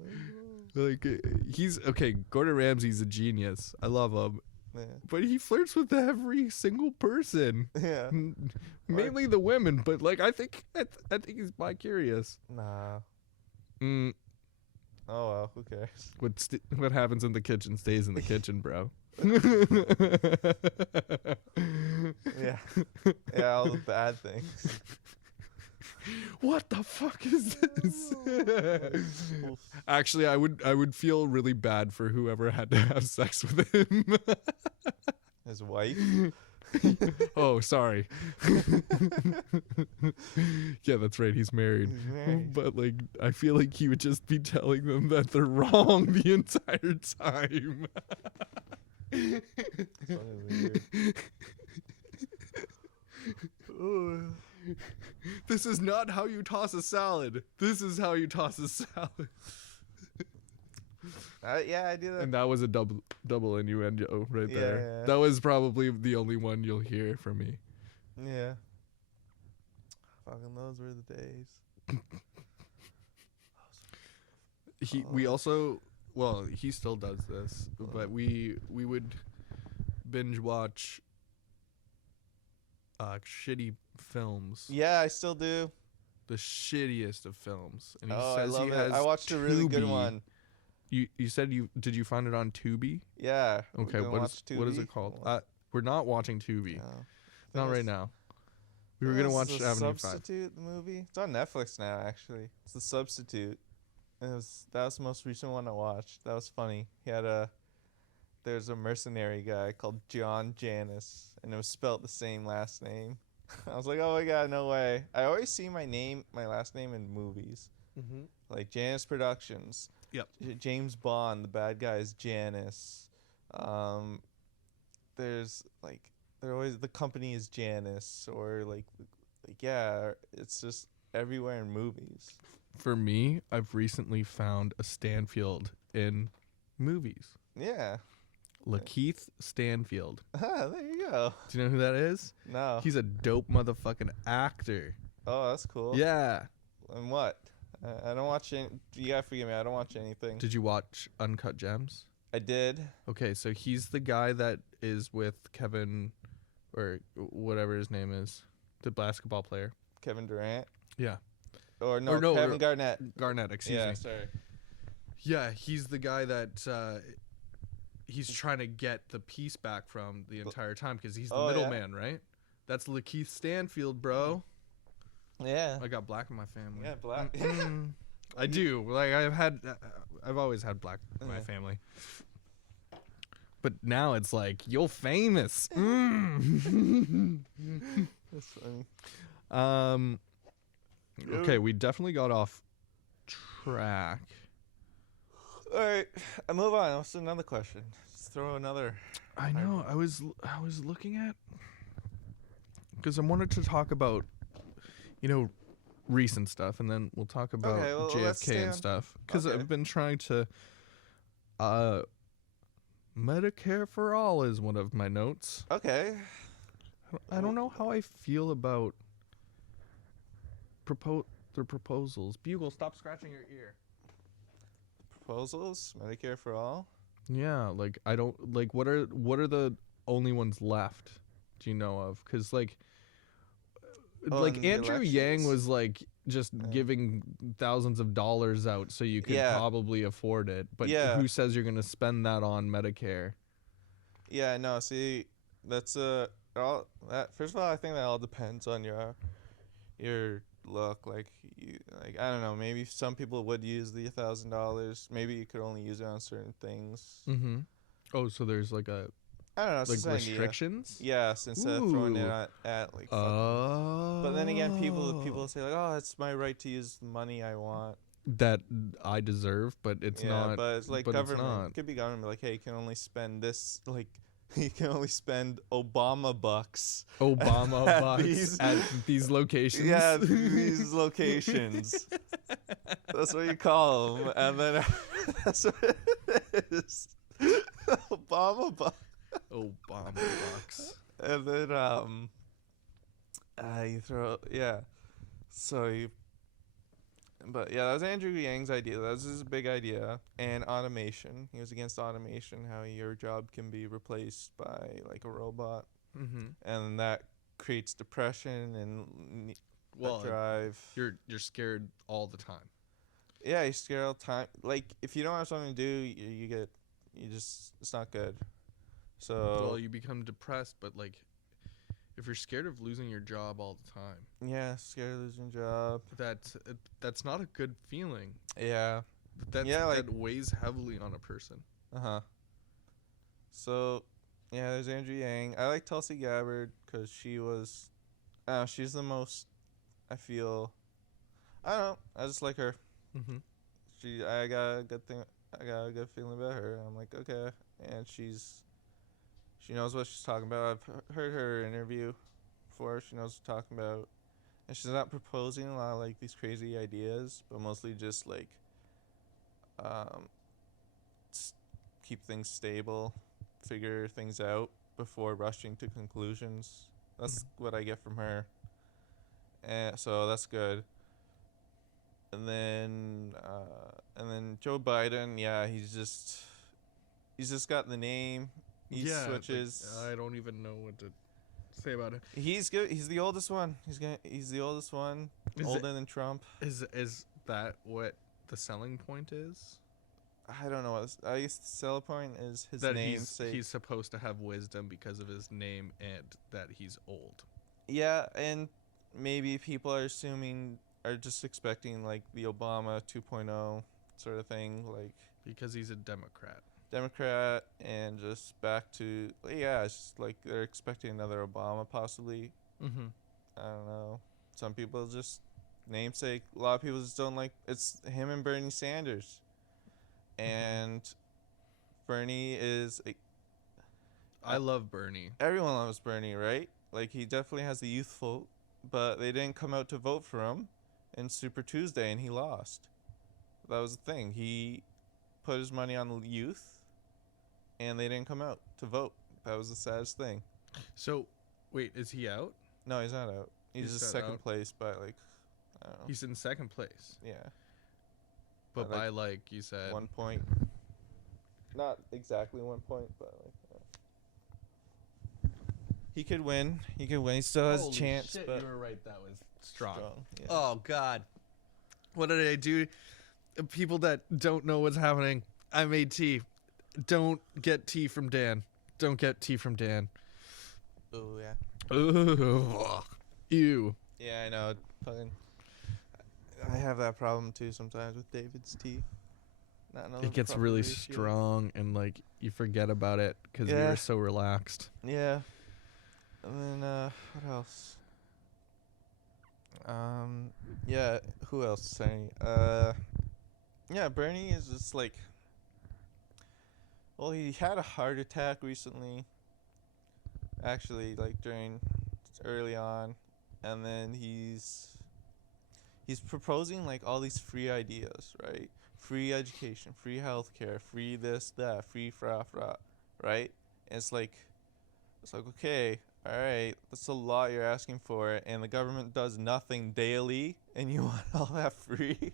Like, he's okay. Gordon Ramsay's a genius. I love him, Yeah. but he flirts with every single person, Yeah. mainly the women. But like, I think he's bi-curious. Nah. Mm, Oh well, who cares? what happens in the kitchen stays in the kitchen, bro. Yeah. Yeah, all the bad things. What the fuck is this? Oof. Actually, I would feel really bad for whoever had to have sex with him. His wife. Oh, sorry. Yeah, that's right. He's married. He's married. But like, I feel like he would just be telling them that they're wrong the entire time. It's funny, weird. This is not how you toss a salad. This is how you toss a salad. Yeah, I do that. And that was a double innuendo right Yeah, there. yeah. That was probably the only one you'll hear from me. Yeah. Fucking those were the days. We also, well, he still does this, but we would binge watch shitty films. Yeah, I still do. The shittiest of films. And he Oh, I says love he it. has I watched a really good Tubi. one. You said did you find it on Tubi? Yeah. we're Okay, gonna what watch is it Tubi. called? Well, We're not watching Tubi. no. Not right now. We were gonna watch The Avenue 5. Substitute, the movie. It's on Netflix now, actually. It's The Substitute. That was the most recent one I watched. That was funny. There's a mercenary guy called Janus, and it was spelled the same last name. I was like, oh my god, no way. I always see my last name in movies, Mm-hmm. like Janus Productions. Yep. James Bond, the bad guy is Janus. There's like the company is Janus, or like yeah, it's just everywhere in movies. For me, I've recently found a Stanfield in movies. Yeah. Lakeith Stanfield. Ah, there you go. Do you know who that is? No. He's a dope motherfucking actor. Oh, that's cool. Yeah. And what? I don't watch any. You gotta forgive me. I don't watch anything. Did you watch Uncut Gems? I did. Okay, so he's the guy that is with Kevin, or whatever his name is, the basketball player. Kevin Durant. Yeah. Or no, Or no, Kevin or- Garnett. Garnett, excuse Yeah, me. sorry. Yeah, he's the guy that he's trying to get the piece back from the entire time, because he's the Oh, yeah? middleman, right? That's Lakeith Stanfield, bro. Yeah. I got black in my family. Yeah, black. Mm-mm. I do. Like I've always had black in my family. But now it's like, you're famous. That's funny. Okay, we definitely got off track. All right, I move on. What's another question? Just throw another. I know. I was looking at, because I wanted to talk about, recent stuff, and then we'll talk about JFK and stuff. Because I've been trying to. Medicare for all is one of my notes. Okay. I don't know how I feel about their proposals. Bugle, stop scratching your ear. Proposals? Medicare for all? Yeah, like I don't like what are the only ones left? Do you know of? Because like Andrew Yang was like just giving thousands of dollars out so you could probably afford it. But who says you're gonna spend that on Medicare? Yeah, no. See, that's first of all, I think that all depends on your look. Like I don't know. Maybe some people would use the $1,000. Maybe you could only use it on certain things. Mm-hmm. Oh, so there's like I don't know, like restrictions? Yes, instead of throwing it at like fucking. But then again, people say like, oh, it's my right to use the money I want. That I deserve, but it's not. Yeah, but it's like but government. It could be government like, hey, you can only spend this, like, you can only spend Obama bucks. At these locations. Yeah, these locations. That's what you call them. And then that's what it is. Obama bucks. And then you throw but yeah, that was Andrew Yang's idea. That was his big idea. And automation. He was against automation, how your job can be replaced by like a robot. Mm-hmm. And that creates depression and drive. You're scared all the time. Yeah, you're scared all the time. Like if you don't have something to do, it's not good. So you become depressed, but like if you're scared of losing your job all the time. Yeah, scared of losing your job. That's not a good feeling. Yeah. That weighs heavily on a person. Uh-huh. So, yeah, there's Andrew Yang. I like Tulsi Gabbard because she's the most, I feel, I don't know, I just like her. Mm-hmm. I got a good feeling about her. I'm like, okay. And she knows what she's talking about. I've heard her interview before. She knows what she's talking about. And she's not proposing a lot of like these crazy ideas, but mostly just like keep things stable, figure things out before rushing to conclusions. That's what I get from her. And so that's good. And then Joe Biden, yeah, he's just got the name. He switches. I don't even know what to say about it. He's good. He's the oldest one. He's the oldest one. Older than Trump. Is that what the selling point is? I don't know. I guess the selling point is his name. He's supposed to have wisdom because of his name and that he's old. Yeah, and maybe people are just expecting like the Obama 2.0 sort of thing, like because he's a Democrat, and just back to it's just like they're expecting another Obama possibly. Mm-hmm. I don't know. Some people just namesake. A lot of people just don't like. It's him and Bernie Sanders, and Bernie is. I love Bernie. Everyone loves Bernie, right? Like he definitely has the youth vote, but they didn't come out to vote for him in Super Tuesday, and he lost. That was the thing. He put his money on the youth, and they didn't come out to vote. That was the saddest thing. So, wait, is he out? No, he's not out. He's just second place by like, I don't know. He's in second place. Yeah. But by like you said 1 point. Not exactly 1 point, but like. He could win. He still has a chance. Shit, but you were right. That was strong. Yeah. Oh God, what did I do? People that don't know what's happening, I made tea. Don't get tea from Dan. Don't get tea from Dan. Oh yeah. Ooh. Ew. Yeah, I know. Fucking. I have that problem too sometimes with David's tea. Not knowing It the gets proper really ratio. strong, and like you forget about it because you Yeah. were so relaxed. Yeah. And then what else? Yeah, who else saying? Yeah, Bernie is just like, well, he had a heart attack recently. Actually, like during early on, and then he's proposing like all these free ideas, right? Free education, free healthcare, free this, that, free fra, right? And it's like okay, all right, that's a lot you're asking for, and the government does nothing daily, and you want all that free?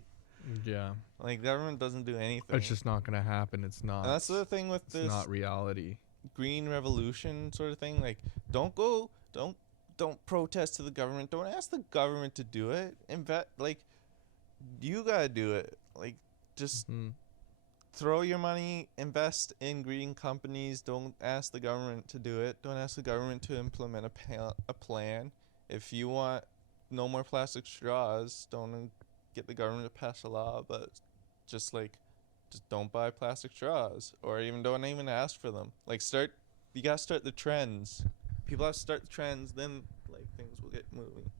Yeah, Like, government doesn't do anything. it's just not gonna happen. It's not. And that's the thing with It's this not reality. green revolution sort of thing. Like, don't protest to the government. Don't ask the government to do it. Like, you gotta do it. Like, just throw your money, invest in green companies. Don't ask the government to do it. Don't ask the government to implement a plan. If you want no more plastic straws, don't get the government to pass a law, but just don't buy plastic straws, or don't even ask for them. Like, you gotta start the trends. People have to start the trends, then like things will get moving.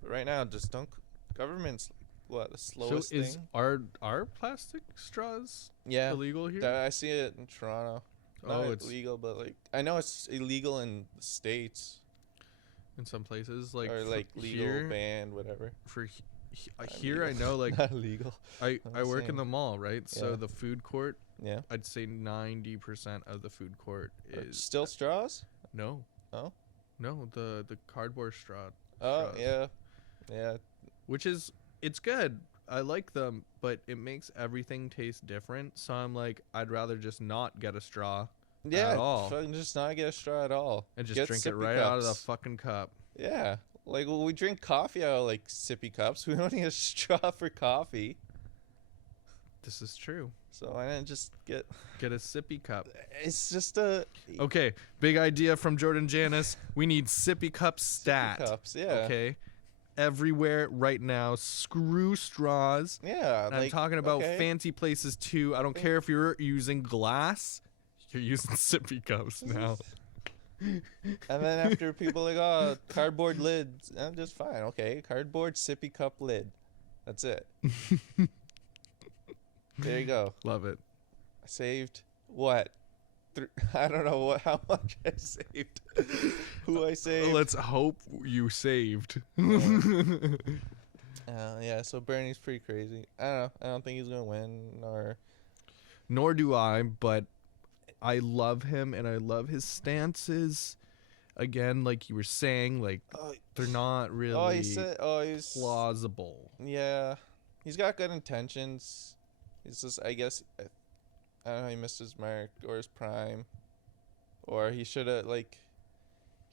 But right now, just don't. Government's the slowest So thing. are plastic straws Yeah, illegal here? I see it in Toronto. Not Oh, it's illegal, but like I know it's illegal in the States, in some places, like or like legal, here, banned, whatever. For Not here, I illegal. know, like Not illegal. I I'm work in saying. the mall, right? So Yeah. the food court, Yeah. I'd say 90% of the food court is Still straws? no, Oh. no, the cardboard straw. Oh, straws, yeah. which is it's good. I like them, but it makes everything taste different. So I'm like, I'd rather just not get a straw Yeah, at all fucking just not get a straw at all. and just Get drink it sippy right out of the cups. fucking cup. Yeah. Like, well, we drink coffee out of, like, sippy cups. We don't need a straw for coffee. This is true. So I didn't just get... Get a sippy cup. It's just a... Okay, big idea from Jordan Janus. We need sippy cup stat. Sippy cups, yeah. Okay. Everywhere right now. Screw straws. Yeah, And I'm talking about okay. fancy places too. I don't care if you're using glass. You're using sippy cups now. And then after people like, oh, cardboard lids, I'm just fine. Okay, cardboard sippy cup lid. That's it. There you go. Love it. I saved what? I don't know how much I saved. Who I saved. Let's hope you saved. Yeah, so Bernie's pretty crazy. I don't know. I don't think he's going to win or... Nor do I, but I love him and I love his stances. Again, like you were saying, like they're not really he's plausible. Yeah. He's got good intentions. He's just, I guess, I don't know, he missed his mark or his prime. Or he should have, he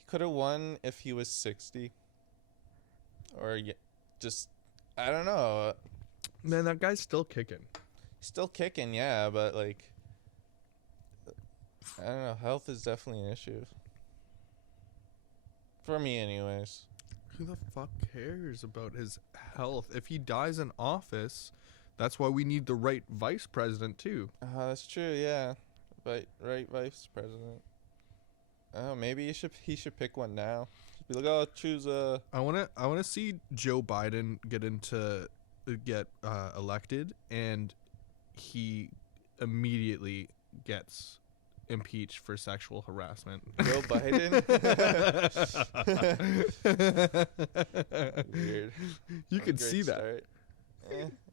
could have won if he was 60. Or just, I don't know. Man, that guy's still kicking. Still kicking, yeah, but, I don't know. Health is definitely an issue. For me, anyways. Who the fuck cares about his health? If he dies in office, that's why we need the right vice president too. That's true, yeah. Right vice president. Oh, maybe he should pick one now. Just be like, oh, choose a... I wanna see Joe Biden get elected, and he immediately gets impeached for sexual harassment. Joe Biden? Weird. You could see that. Start.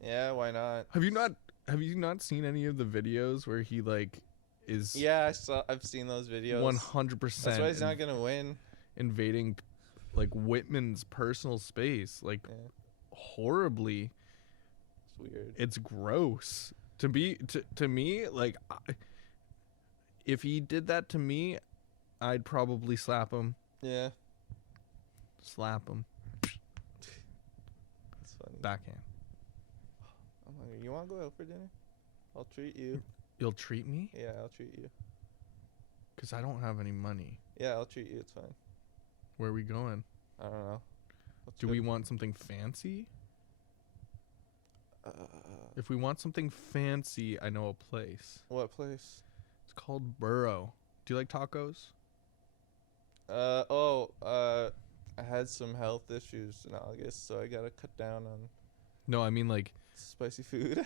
Yeah, why not? Have you not seen any of the videos where he is Yeah, I've seen those videos. 100% That's why he's not gonna win. invading Whitman's personal space Yeah, horribly. it's weird. It's gross. To me, if he did that to me, I'd probably slap him. Yeah, Slap him. it's funny. Backhand. I'm hungry. You wanna go out for dinner? I'll treat you. You'll treat me? Yeah, I'll treat you. Because I don't have any money. Yeah, I'll treat you. It's fine. Where are we going? I don't know. Let's Do go- we want something fancy? If we want something fancy, I know a place. What place? It's called Burrow. Do you like tacos? I had some health issues in August, so I gotta cut down on No, I mean like spicy food.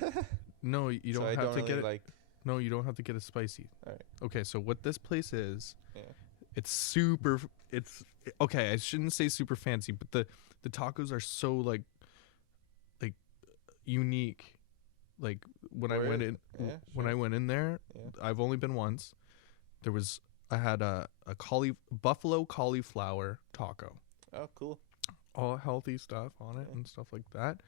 no, you So don't I have don't to really get it. like. No, you don't have to get it spicy. All right. Okay, so what this place is, Yeah. it's super. It's okay. I shouldn't say super fancy, but the tacos are so like unique. Like when I went in, when I went in there, Yeah. I've only been once. I had a buffalo cauliflower taco, Oh, cool. all healthy stuff on it Yeah. and stuff like that.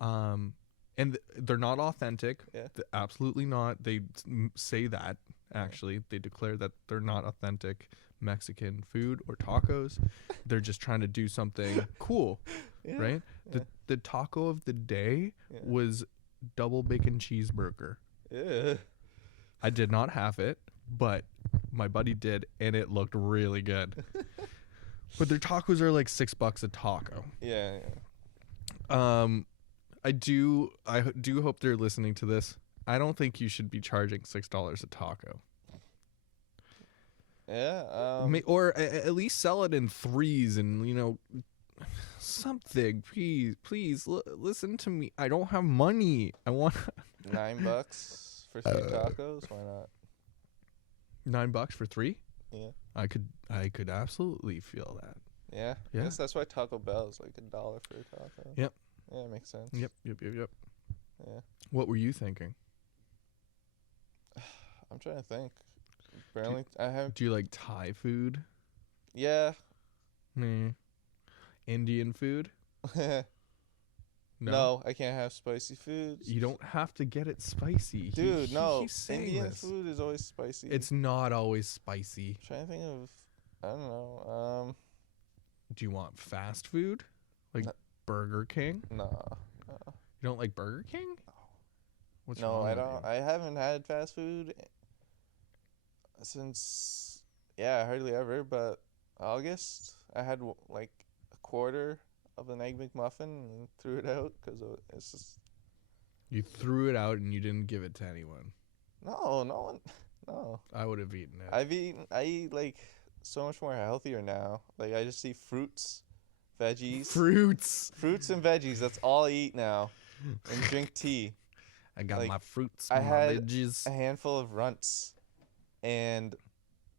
And they're not authentic. Yeah. Absolutely not. They say that actually. They declare that they're not authentic Mexican food or tacos. They're just trying to do something cool, Yeah. right? Yeah. The taco of the day Yeah. was double bacon cheeseburger. Yeah. I did not have it, but my buddy did, and it looked really good. But their tacos are like $6 a taco. Yeah. Yeah. I do hope they're listening to this. I don't think you should be charging $6 a taco. Yeah. Or at least sell it in threes, and something. Please listen to me. I don't have money. I want $9 for 3 tacos. Why not? $9 for 3. Yeah. I could absolutely feel that. Yeah. Yeah. I guess that's why Taco Bell is like $1 for a taco. Yep. Yeah, it makes sense. Yep. Yeah. What were you thinking? I'm trying to think. Apparently, I have. Do you like Thai food? Yeah. Indian food? No, I can't have spicy foods. You don't have to get it spicy. Dude, no. He's saying Indian this. food is always spicy. It's not always spicy. I'm trying to think of. I don't know. Do you want fast food? Like No. Burger King? No. You don't like Burger King? No. What's No, wrong I with don't. I haven't had fast food since hardly ever. But August, I had like a quarter of an egg McMuffin and threw it out because it's just You threw it out and you didn't give it to anyone. no one. No, I would have eaten it. I eat like so much more healthier now. Like I just eat fruits, veggies, Fruits. fruits and veggies. That's all I eat now, and drink tea. I got Like, my fruits, I my had veggies. A handful of runts, and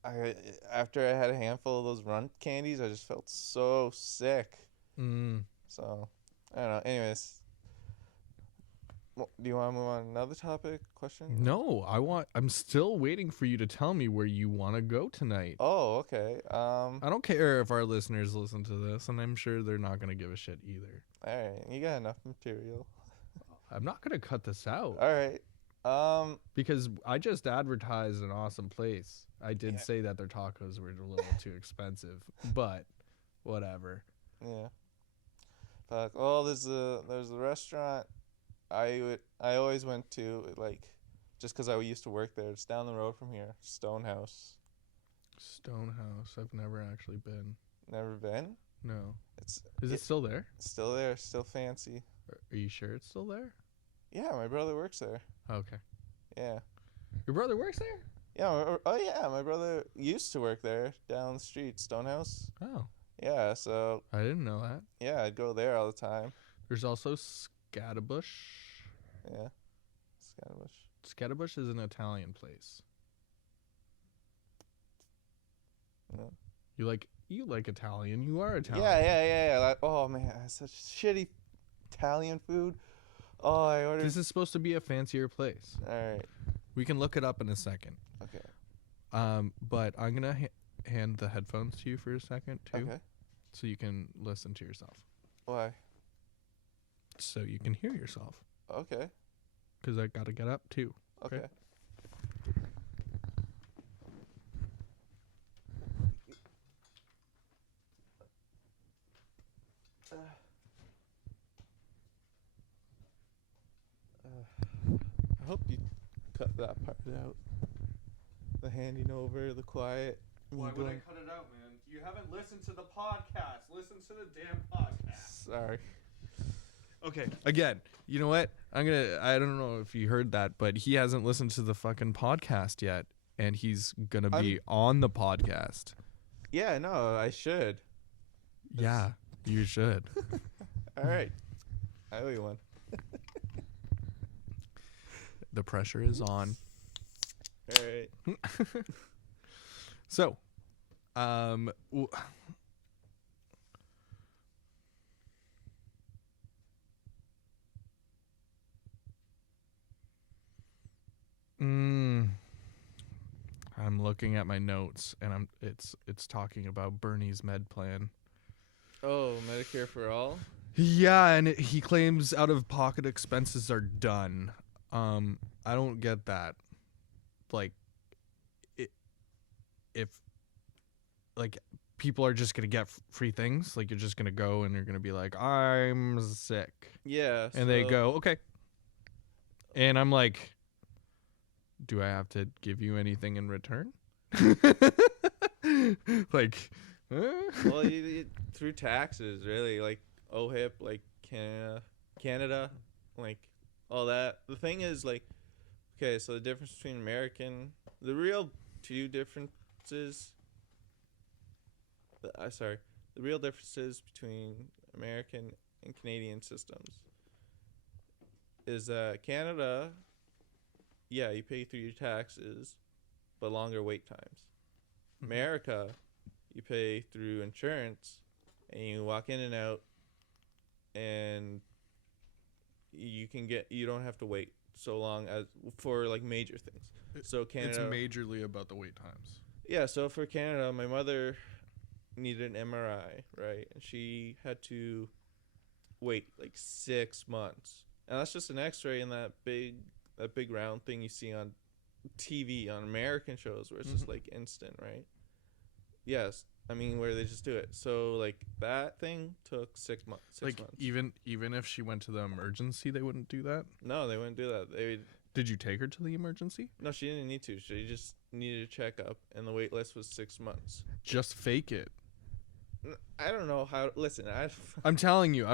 after I had a handful of those runt candies, I just felt so sick. So I don't know. Anyways, do you want to move on to another topic? Question? No, I'm still waiting for you to tell me where you want to go tonight. Oh, okay. I don't care if our listeners listen to this, and I'm sure they're not going to give a shit either. All right. You got enough material. I'm not going to cut this out. All right. Because I just advertised an awesome place. I did Yeah. say that their tacos were a little too expensive, but whatever. Yeah. Fuck. Oh, there's a restaurant I always went to, like, just 'cause I used to work there. It's down the road from here. Stonehouse. Stonehouse. I've never actually been. Never been? No. It's Is it still there? still there, still fancy. Are you sure it's still there? Yeah, my brother works there. Okay. Yeah. Your brother works there? Yeah, my brother used to work there down the street, Stonehouse. Oh. Yeah, so I didn't know that. yeah, I'd go there all the time. There's also Scatterbush. Yeah. Scottish. Scatterbush is an Italian place. No. You like Italian. You are Italian. Yeah. Like, oh man, such shitty Italian food. Oh, I ordered. This is supposed to be a fancier place. All right. We can look it up in a second. Okay. But I'm gonna hand the headphones to you for a second too, Okay. so you can listen to yourself. Why? So you can hear yourself. Okay. Because I gotta get up too. Okay. I hope you cut that part out. The handing over, the quiet. me going- cut it out, man? You haven't listened to the podcast. Listen to the damn podcast. Sorry. Okay. Again, you know what? I don't know if you heard that, but he hasn't listened to the fucking podcast yet, and he's gonna be on the podcast. Yeah, no, I should. Yeah, you should. All right. I owe you one. The pressure is on. All right. So, I'm looking at my notes, and it's talking about Bernie's med plan. Oh, Medicare for all? Yeah, and he claims out-of-pocket expenses are done. I don't get that. Like, if like people are just gonna get free things, like you're just gonna go and you're gonna be like, I'm sick, Yeah. and they go, okay, and I'm like, do I have to give you anything in return? Like, well, you through taxes, really, like OHIP, like Canada, like all that. The thing is, like, okay, so the difference between the real two differences. The real differences between American and Canadian systems is that Canada, yeah, you pay through your taxes, but longer wait times. America, you pay through insurance, and you walk in and out, and you don't have to wait so long as for like major things. So Canada, it's majorly about the wait times. Yeah, so for Canada, my mother needed an MRI, right? And she had to wait like 6 months. And that's just an X-ray and that big round thing you see on TV on American shows where it's just like instant, right? Yes, I mean where they just do it. So like that thing took 6 months. Like even if she went to the emergency, they wouldn't do that? No, they wouldn't do that. Did you take her to the emergency? No, she didn't need to. She just needed a checkup, and the wait list was 6 months. Just fake it. I don't know how. Listen, I'm telling you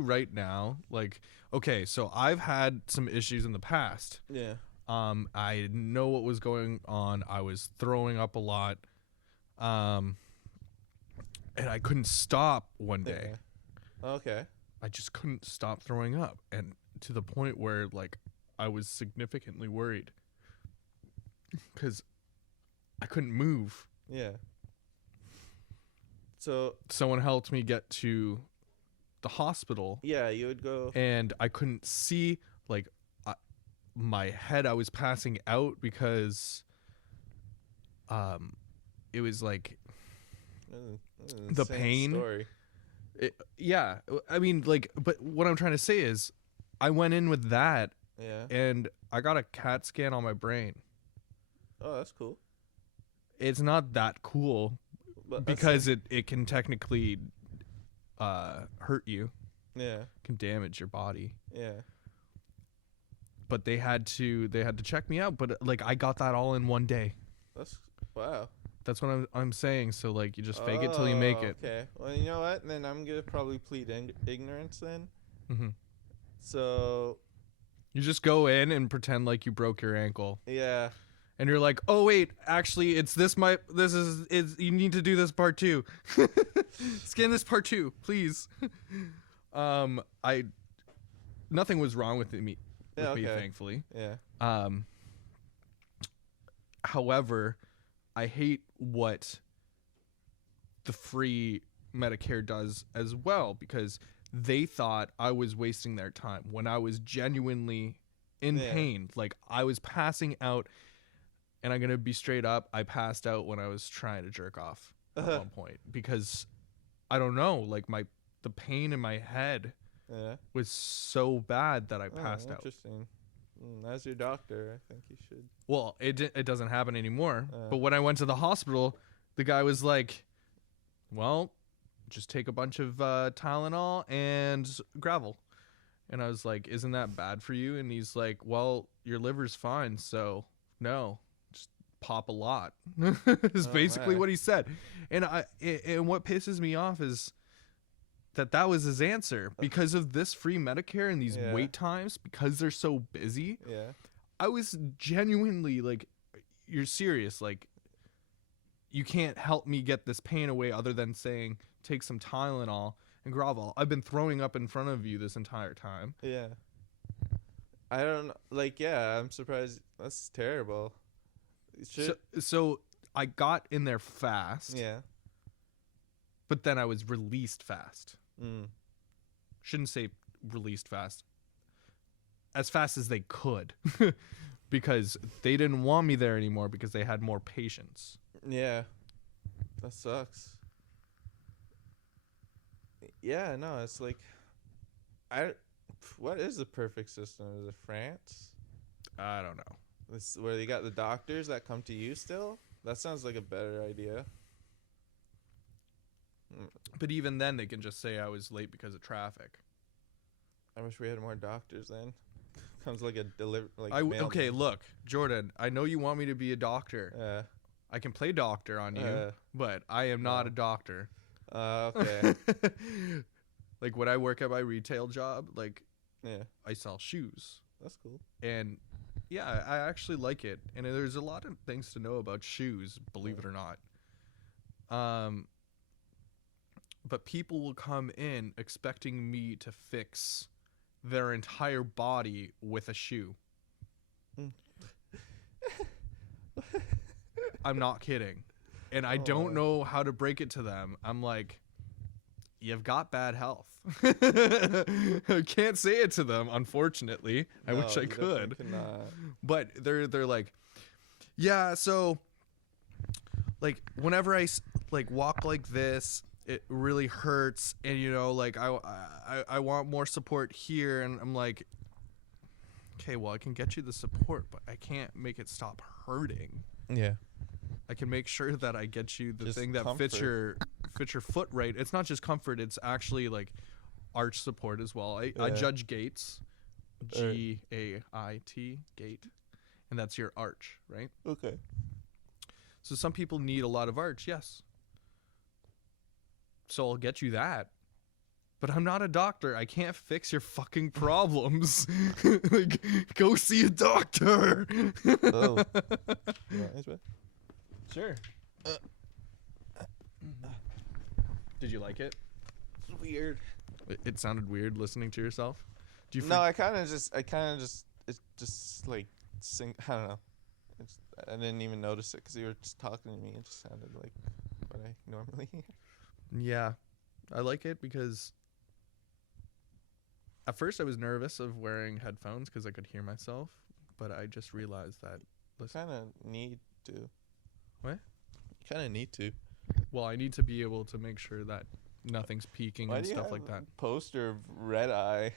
right now. Like, okay, so I've had some issues in the past. Yeah. I didn't know what was going on. I was throwing up a lot. And I couldn't stop one day. Okay. I just couldn't stop throwing up, and to the point where like I was significantly worried because I couldn't move. Yeah. So someone helped me get to the hospital. Yeah, you would go. And I couldn't see, like, my head. I was passing out because it was like the pain. Story. Yeah, I mean, like, but what I'm trying to say is I went in with that. Yeah. And I got a CAT scan on my brain. Oh, that's cool. It's not that cool. Because it can technically hurt you. Yeah. Can damage your body. Yeah. But they had to check me out, but like I got that all in one day. Wow. That's what I'm saying. So like you just fake it till you make it. Okay. Well, you know what? Then I'm gonna probably plead ignorance then. Mm-hmm. So. You just go in and pretend like you broke your ankle. Yeah. And you're like, oh wait, actually, it's this. You need to do this part too. Scan this part too, please. Nothing was wrong with me, thankfully. Yeah. However, I hate what the free Medicare does as well, because they thought I was wasting their time when I was genuinely in pain. Like I was passing out. And I'm going to be straight up, I passed out when I was trying to jerk off at one point. Because, I don't know, like the pain in my head was so bad that I passed out. Interesting. As your doctor, I think you should. Well, it doesn't happen anymore. But when I went to the hospital, the guy was like, well, just take a bunch of Tylenol and gravel. And I was like, isn't that bad for you? And he's like, well, your liver's fine, so no. Pop a lot is basically what he said. And what pisses me off is that was his answer because of this free Medicare and these Yeah. wait times, because they're so busy. Yeah. I was genuinely like, you're serious. Like, you can't help me get this pain away other than saying, take some Tylenol and Gravol. I've been throwing up in front of you this entire time. Yeah. I don't know. Like, yeah, I'm surprised. That's terrible. So I got in there fast, Yeah. but then I was released fast. Mm. Shouldn't say released fast. As fast as they could. Because they didn't want me there anymore because they had more patients. Yeah. That sucks. Yeah, no, it's like what is the perfect system? Is it France? I don't know. This where they got the doctors that come to you still? That sounds like a better idea. But even then, they can just say I was late because of traffic. I wish we had more doctors then. Comes like a Okay, look, Jordan, I know you want me to be a doctor. I can play doctor on you, but I am not a doctor. Okay. Like when I work at my retail job, like Yeah. I sell shoes. That's cool. And yeah, I actually like it. And there's a lot of things to know about shoes, believe it or not. But people will come in expecting me to fix their entire body with a shoe. I'm not kidding. And I don't know how to break it to them. I'm like, you've got bad health. I can't say it to them, unfortunately. I wish I could. But they're like, yeah, so like whenever I like walk like this, it really hurts, and you know, like I want more support here, and I'm like, okay, well, I can get you the support, but I can't make it stop hurting. Yeah. I can make sure that I get you the Just thing that fits your foot right. It's not just comfort, it's actually like arch support as well. I judge gaits, G-A-I-T, gait, and that's your arch, right? Okay. So some people need a lot of arch, yes. So I'll get you that. But I'm not a doctor. I can't fix your fucking problems. Like, go see a doctor. Oh. Yeah, sure. Did you like it? it's weird. It sounded weird listening to yourself. Do you? No, I kind of just, it's just like I don't know. I didn't even notice it because you were just talking to me. It just sounded like what I normally hear. Yeah, I like it because at first I was nervous of wearing headphones because I could hear myself, but I just realized that. Kind of need to. What? Kind of need to. Well, I need to be able to make sure that nothing's peaking and stuff like that. Poster of Red Eye.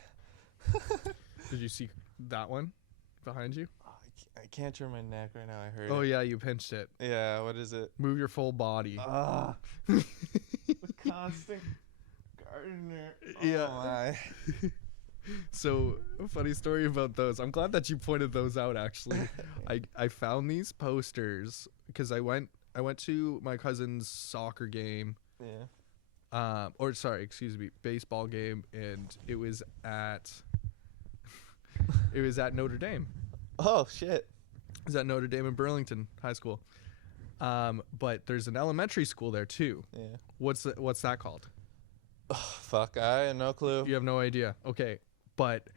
Did you see that one behind you? Oh, I can't turn my neck right now. I heard. Oh yeah, you pinched it. Yeah. What is it? Move your full body. The constant gardener. Yeah. Oh my. So, a funny story about those. I'm glad that you pointed those out, actually. I found these posters because I went to my cousin's soccer game. Yeah. Baseball game, and it was at Notre Dame. Oh shit. It was at Notre Dame in Burlington High School. But there's an elementary school there too. Yeah. What's that called? Oh, fuck, I have no clue. You have no idea. Okay. But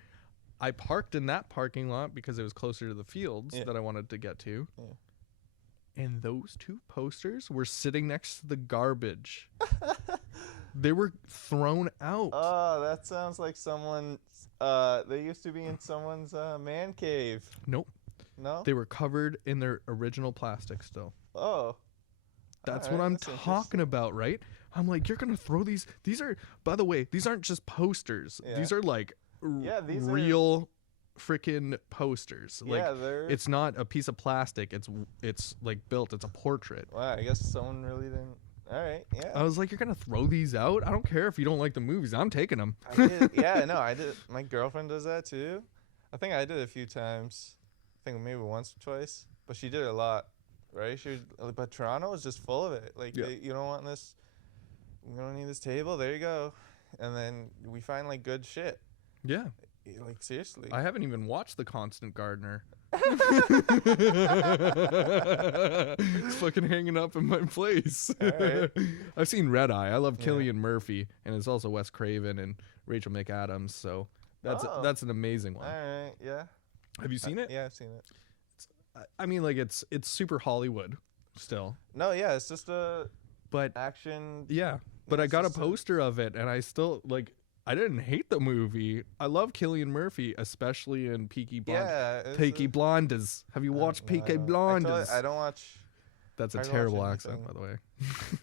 I parked in that parking lot because it was closer to the fields that I wanted to get to. Yeah. And those two posters were sitting next to the garbage. They were thrown out. Oh, that sounds like someone. They used to be in someone's man cave. Nope. No. They were covered in their original plastic still. Oh. That's what I'm talking about, right? I'm like, you're gonna throw these. These are, by the way, these aren't just posters. Yeah. These are like these real freaking posters. Like, they're. it's not a piece of plastic. It's like built. It's a portrait. Wow, I guess someone really didn't. All right, yeah. I was like, you're gonna throw these out? I don't care if you don't like the movies. I'm taking them. I did. Yeah, no, I did. My girlfriend does that too. I think I did it a few times. I think maybe once or twice, but she did it a lot, right? But Toronto was just full of it. Like, you don't want this. You don't need this table. There you go. and then we find like good shit. Yeah. Like seriously. I haven't even watched The Constant Gardener. It's fucking hanging up in my place. Alright. I've seen Red Eye. I love Yeah. Cillian Murphy, and it's also Wes Craven and Rachel McAdams. So that's an amazing one. All right. Yeah. Have you seen it? Yeah, I've seen it. I mean, like it's super Hollywood still, No, yeah, it's just a but action. yeah. But Yeah, I it's got a just poster of it, and I still like. I didn't hate the movie. I love Cillian Murphy, especially in Peaky Blinders. Yeah. it's Peaky a- Blinders. Have you watched no, I Peaky don't. Blinders? I don't watch. That's a I don't watch terrible accent, anything. by the way.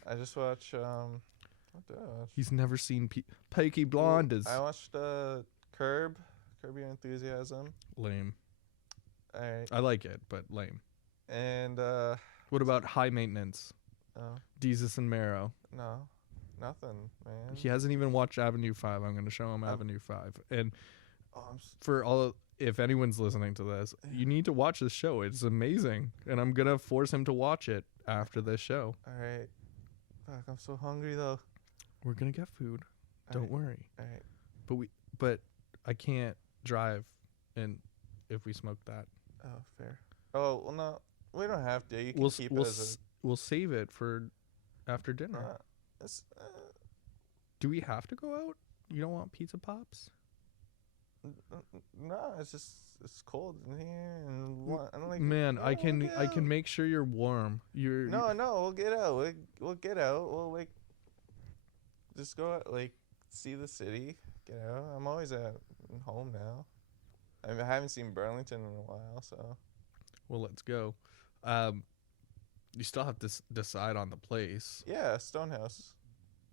I just watch. What did I watch? He's never seen Peaky Blinders. I watched Curb Your Enthusiasm. Lame. All right. I like it, but lame. And What about High Maintenance? oh, Jesus and Marrow. no, nothing, man. He hasn't even watched Avenue 5. I'm going to show him Um, Avenue 5. And Oh, if anyone's listening to this, you need to watch this show. It's amazing. And I'm going to force him to watch it after this show. all right. Fuck, I'm so hungry though. We're going to get food. All Don't worry. All right. But I can't drive and if we smoke that. Oh, fair. Oh, well, no, we don't have to. You can keep it as We'll save it for after a. dinner. It's, Do we have to go out? You don't want pizza pops? no, it's cold in here, and I'm like, Man, yeah, I can we'll get I can out. make sure you're warm. No, we'll get out. We'll get out. We'll like just go out, like see the city. Get out. I'm always at home now. I haven't seen Burlington in a while, so Well, let's go. You still have to decide on the place. yeah, Stonehouse.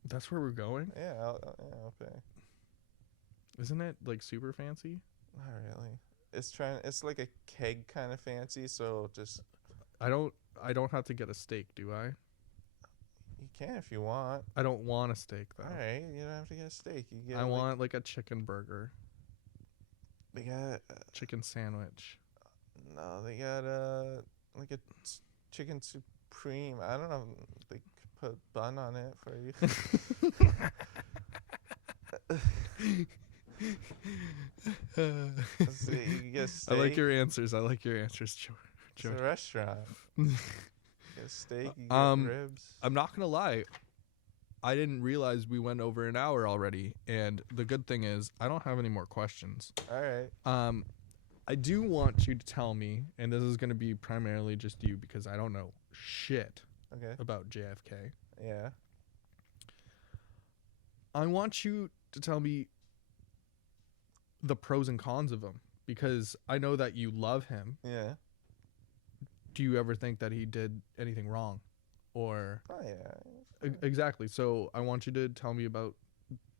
That's where we're going? Yeah, I'll pay. Isn't it like super fancy? Not really. It's like a keg kind of fancy, so just I don't have to get a steak, do I? you can if you want. I don't want a steak though. All right, you don't have to get a steak. You get. I like, want like a chicken burger, They got chicken sandwich. no. They got like a chicken supreme. I don't know. They could put bun on it for you. Let's see, you can get a steak. I like your answers. George. It's a restaurant. You get a steak. You get ribs. I'm not gonna lie. I didn't realize we went over an hour already, and the good thing is I don't have any more questions. All right. I do want you to tell me, and this is gonna be primarily just you because I don't know shit Okay. about JFK. Yeah. I want you to tell me the pros and cons of him because I know that you love him. Yeah. Do you ever think that he did anything wrong? Or Oh yeah. exactly. So I want you to tell me about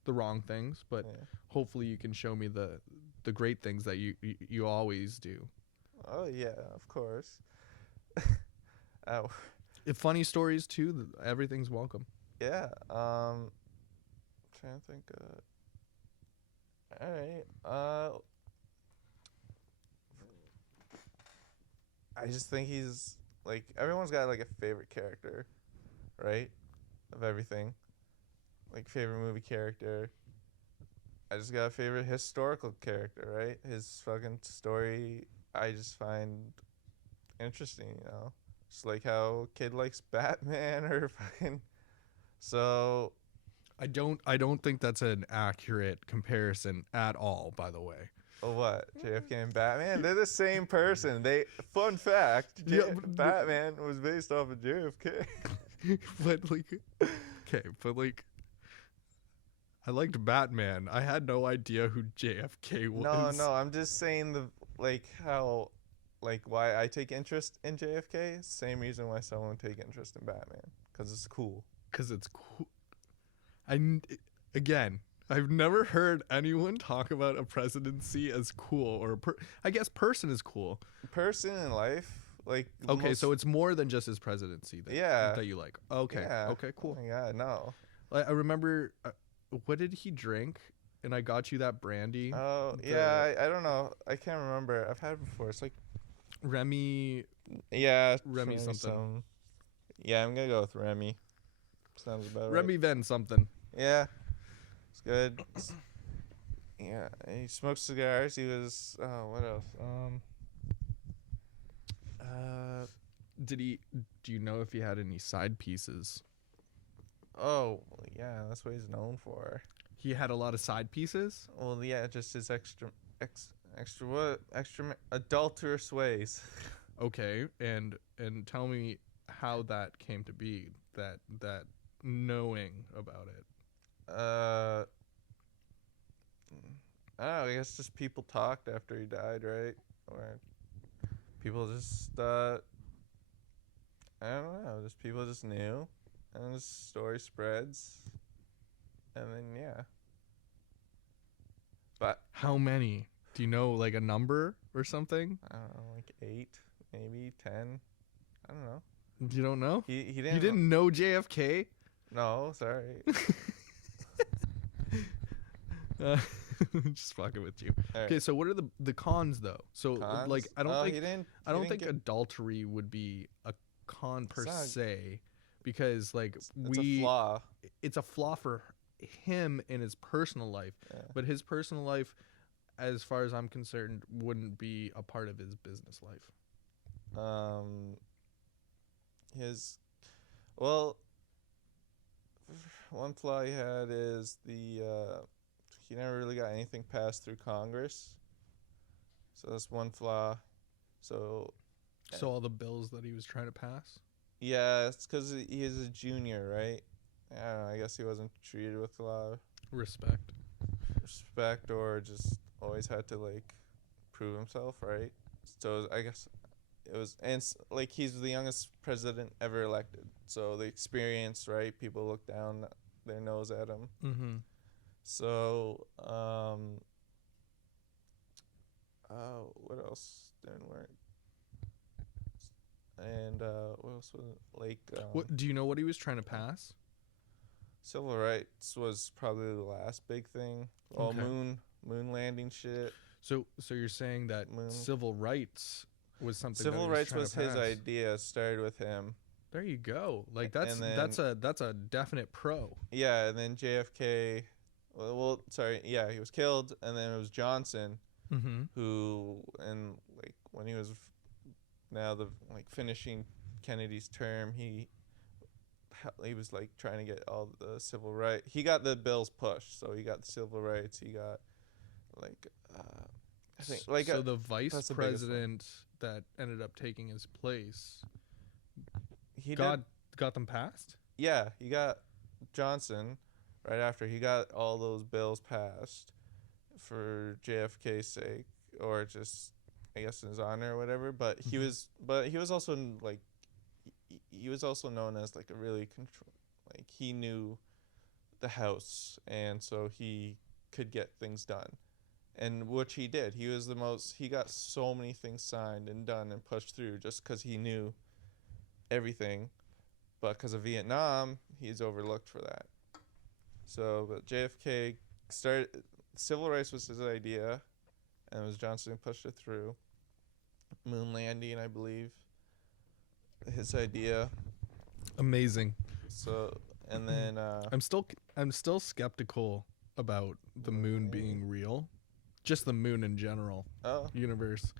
the wrong things, but Yeah. hopefully you can show me the great things that you always do. Oh yeah. Of course. Oh. If funny stories too, everything's welcome. Yeah. Trying to think. All right. I just think he's like everyone's got like a favorite character, right? Of everything, like favorite movie character. I just got a favorite historical character, right? His fucking story, I just find interesting, you know. Just like how kid likes Batman or fucking. So I don't think that's an accurate comparison at all, by the way. what? JFK and Batman? They're the same person. Fun fact, Yeah, Batman was based off of JFK. but like I liked Batman. I had no idea who JFK was. No, I'm just saying how why I take interest in JFK. Same reason why someone would take interest in Batman, because it's cool. Because it's cool. Again, I've never heard anyone talk about a presidency as cool, or I guess person is cool. Person in life, like Okay, so it's more than just his presidency that you like. Okay, yeah. okay, cool. Oh my god, no. I remember, what did he drink? And I got you that brandy. Oh yeah, I don't know. I can't remember. I've had it before. It's like Remy. yeah, Remy something. Yeah, I'm gonna go with Remy. Sounds about right. Remy Van something. Yeah. It's good. Yeah, he smoked cigars. He was what else? Did he? Do you know if he had any side pieces? Oh, yeah, that's what he's known for. He had a lot of side pieces. Well, yeah, just his extra adulterous ways. Okay, and tell me how that came to be. That knowing about it. I don't know. I guess just people talked after he died, right? Or people just I don't know. Just people just knew, and the story spreads, and then yeah. But How many? Do you know, like a number or something? I don't know, like 8, maybe 10. I don't know. You don't know? He didn't. You didn't know JFK? No, sorry. Just fucking with you. All Okay, right. so what are the cons though? So Cons? like I don't Oh, think he didn't. I he don't didn't think get- adultery would be a con per not- se, because like it's a flaw. it's a flaw for him in his personal life, Yeah. but his personal life, as far as I'm concerned, wouldn't be a part of his business life. His, well, one flaw he had is he never really got anything passed through Congress. So that's one flaw. So So all the bills that he was trying to pass. yeah, it's because he is a junior, right? I don't know. I guess he wasn't treated with a lot of Respect. respect, or just always had to like prove himself, right? So I guess it was, and like he's the youngest president ever elected, so the experience, right? People look down their nose at him. Mm-hmm. So what else didn't work? And what else was it? Like What do you know what he was trying to pass? civil rights was probably the last big thing. Oh, Okay. moon landing shit. So you're saying that Moon. civil rights was something. Civil that he rights trying was to his pass. idea. Started with him. There you go. Like And that's a definite pro. Yeah, and then JFK. Well, sorry. Yeah, he was killed, and then it was Johnson Mm-hmm. who, and like when he was now finishing Kennedy's term, he was like trying to get all the civil rights. He got the bills pushed, so he got the civil rights. He got like I think like so the vice that's the biggest one. president that ended up taking his place he got did, them passed. yeah, he got Johnson right after he got all those bills passed for JFK's sake, or just I guess in his honor or whatever. But he was also like he was also known as like a really like he knew the House, and so he could get things done, and which he did. He got so many things signed and done and pushed through just because he knew everything. But because of Vietnam, he's overlooked for that. So, but JFK started, civil rights was his idea, and it was Johnson who pushed it through. Moon landing, I believe, his idea. Amazing. So, and then I'm still skeptical about the moon being real. Just the moon in general. oh, Universe.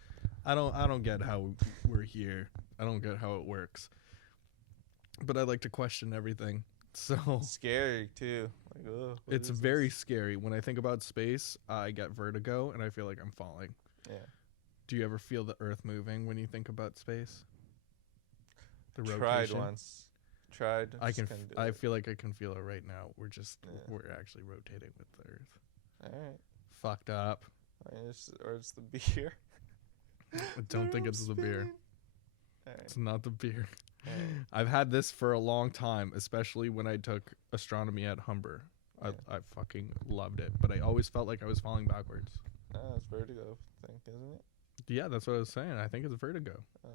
I don't get how we're here. I don't get how it works. But I like to question everything. So scary too. Like, oh, what it's is very this? scary. When I think about space, I get vertigo and I feel like I'm falling. Yeah. Do you ever feel the earth moving when you think about space? The Tried rotation? once. Tried. I just can couldn't do I it. feel like I can feel it right now. Yeah. We're actually rotating with the earth. All right. Fucked up. Or it's the beer. I don't think it's the beer. All right. It's not the beer. All right. I've had this for a long time, especially when I took astronomy at Humber. Yeah. I fucking loved it, but I always felt like I was falling backwards. It's vertigo thing, isn't it? Yeah, that's what I was saying. I think it's vertigo. Uh,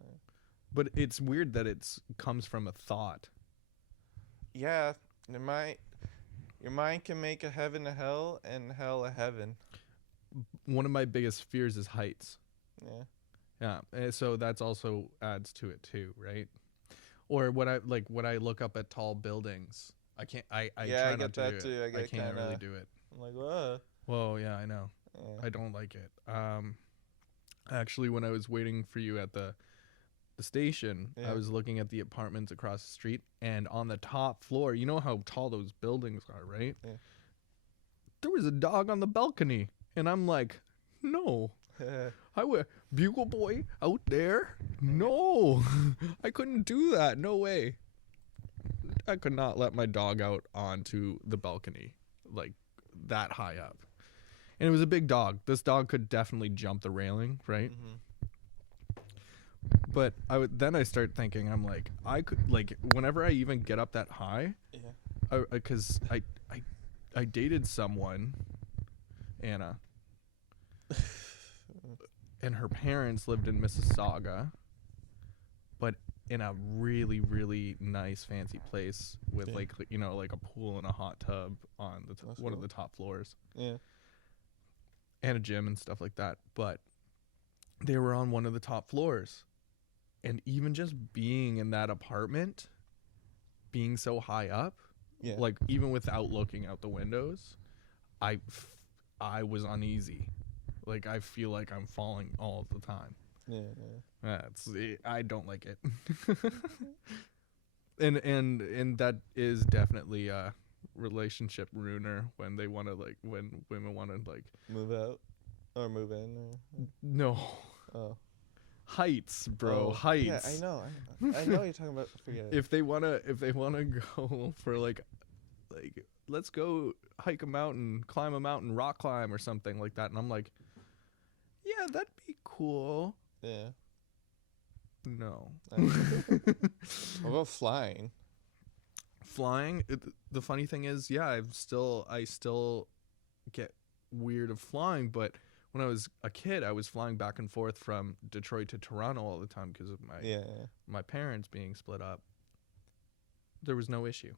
But it's weird that it's comes from a thought. yeah, your mind can make a heaven a hell and hell a heaven. One of my biggest fears is heights. Yeah. Yeah, and so that's also adds to it too, right? Or when I look up at tall buildings, I can't. I Yeah, try I not get to that do too. it. I I get can't really kinda- do it. I'm like, what? Whoa, yeah, I know. Yeah. I don't like it. Actually, when I was waiting for you at the station, Yeah. I was looking at the apartments across the street, and on the top floor, you know how tall those buildings are, right? Yeah. There was a dog on the balcony, and I'm like, no. I would Bugle Boy out there? No. I couldn't do that. No way. I could not let my dog out onto the balcony like that high up. And it was a big dog. This dog could definitely jump the railing, right? Mm-hmm. But then I start thinking, I'm like, I could, like, whenever I even get up that high, Yeah. because I dated someone, Anna, and her parents lived in Mississauga, but in a really, really nice, fancy place with, Yeah. like, you know, like a pool and a hot tub on one of cool. the top floors, Yeah. and a gym and stuff like that. But they were on one of the top floors, and even just being in that apartment, being so high up, Yeah. like even without looking out the windows, I was uneasy. Like, I feel like I'm falling all the time. Yeah. I don't like it. and that is definitely a relationship ruiner when they want to, like, when women want to, like, Move out or move in. Or... no. Oh. Heights, bro. Oh, Heights. Yeah, I know. I know what you're talking about. Forget it. If they wanna go for like let's go hike a mountain, climb a mountain, rock climb or something like that, and I'm like, yeah, that'd be cool. Yeah. No. What about flying? Flying. The funny thing is, yeah, I still get weird of flying, but when I was a kid, I was flying back and forth from Detroit to Toronto all the time because of my parents being split up. There was no issue.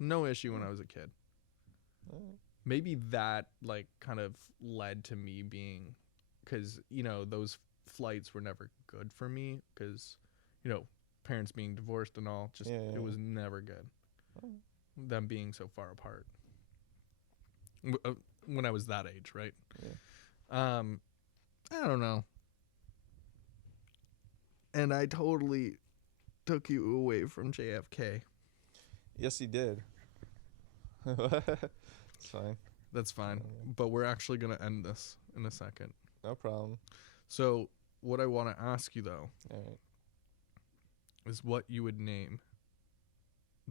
No issue when I was a kid. Oh. Maybe that, like, kind of led to me being, because, you know, those flights were never good for me because, you know, parents being divorced and all, just it was never good. Oh. Them being so far apart. When I was that age, right? Yeah. I don't know. And I totally took you away from JFK. Yes, he did. It's fine. That's fine. But we're actually going to end this in a second. No problem. So what I want to ask you, though, All right. is what you would name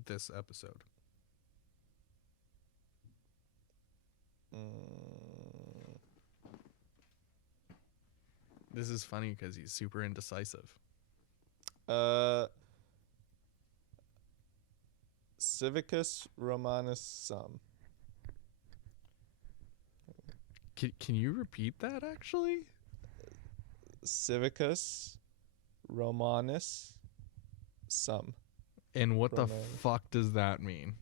this episode. This is funny because he's super indecisive. Civis Romanus sum. Can you repeat that, actually? Civis Romanus sum. And what the Romanus. fuck does that mean?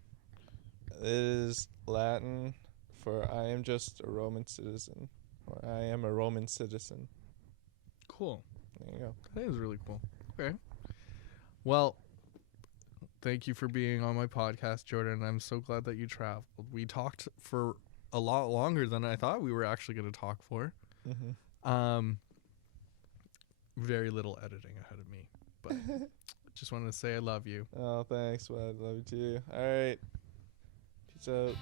It is Latin for I am just a Roman citizen. Or I am a Roman citizen. Cool. There you go. That is really cool. Okay. Well, thank you for being on my podcast, Jordan. I'm so glad that you traveled. We talked for a lot longer than I thought we were actually going to talk for. Mm-hmm. Very little editing ahead of me, but just wanted to say I love you. Oh, thanks, bud. Love you too. All right. Peace out.